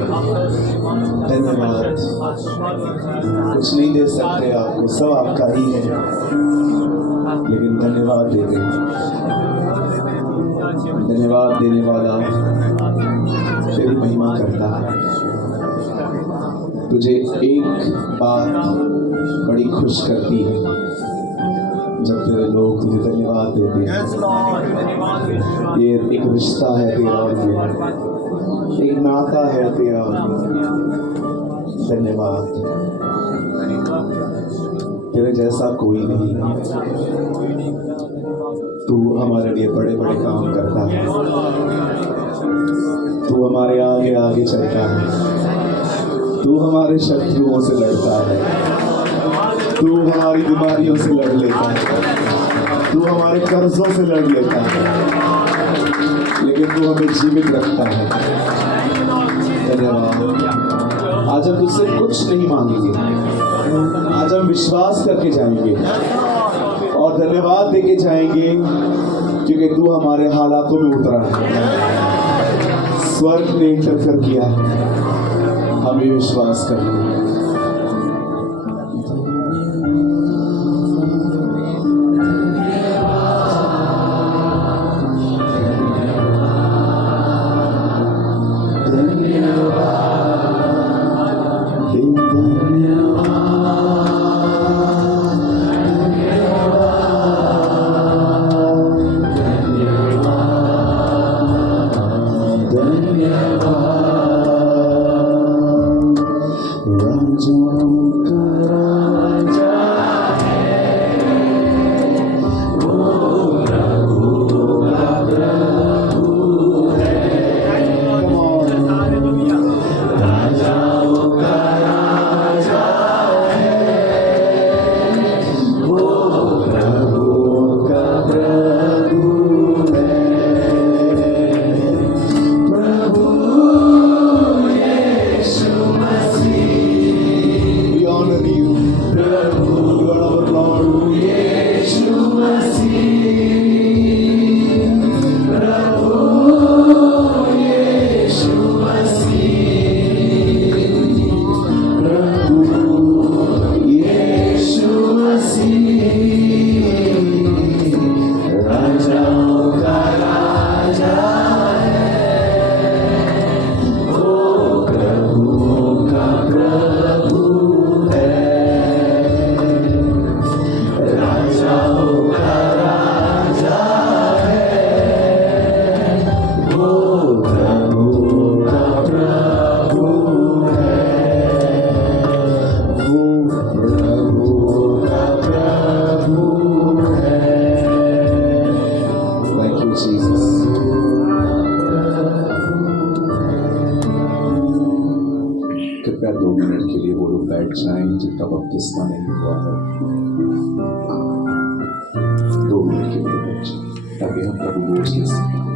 धन्यवाद, कुछ नहीं दे सकते आपको, सब आपका ही है, लेकिन धन्यवाद दे दें। धन्यवाद देने वाला तेरी महिमा करता है। तुझे एक बात बड़ी खुश करती है, जब तेरे लोग तुझे धन्यवाद देते हैं। ये एक रिश्ता है तेरा और मेरा, एक नाता है तेरा और मेरा। धन्यवाद, तेरे जैसा कोई नहीं है। तू हमारे लिए बड़े बड़े काम करता है, तू हमारे आगे आगे चलता है, तू हमारे शत्रुओं से लड़ता है, तू हमारी बीमारियों से लड़ लेता है, तू हमारे कर्जों से लड़ लेता है, लेकिन तू हमें जीवित रखता है। धन्यवाद। आज हम तुझसे कुछ नहीं मांगेंगे, आज हम विश्वास करके जाएंगे और धन्यवाद देके जाएंगे, क्योंकि तू हमारे हालातों में उतरा है। स्वर्ग ने इंटरफेयर किया है, हमें विश्वास करना है। कृपया 2 मिनट के लिए वो लोग बैठ जाएं जिनका बपतिस्मा नहीं हुआ है। 2 मिनट के लिए बैठ जाएं ताकि हम प्रभु बोझ ले सकें।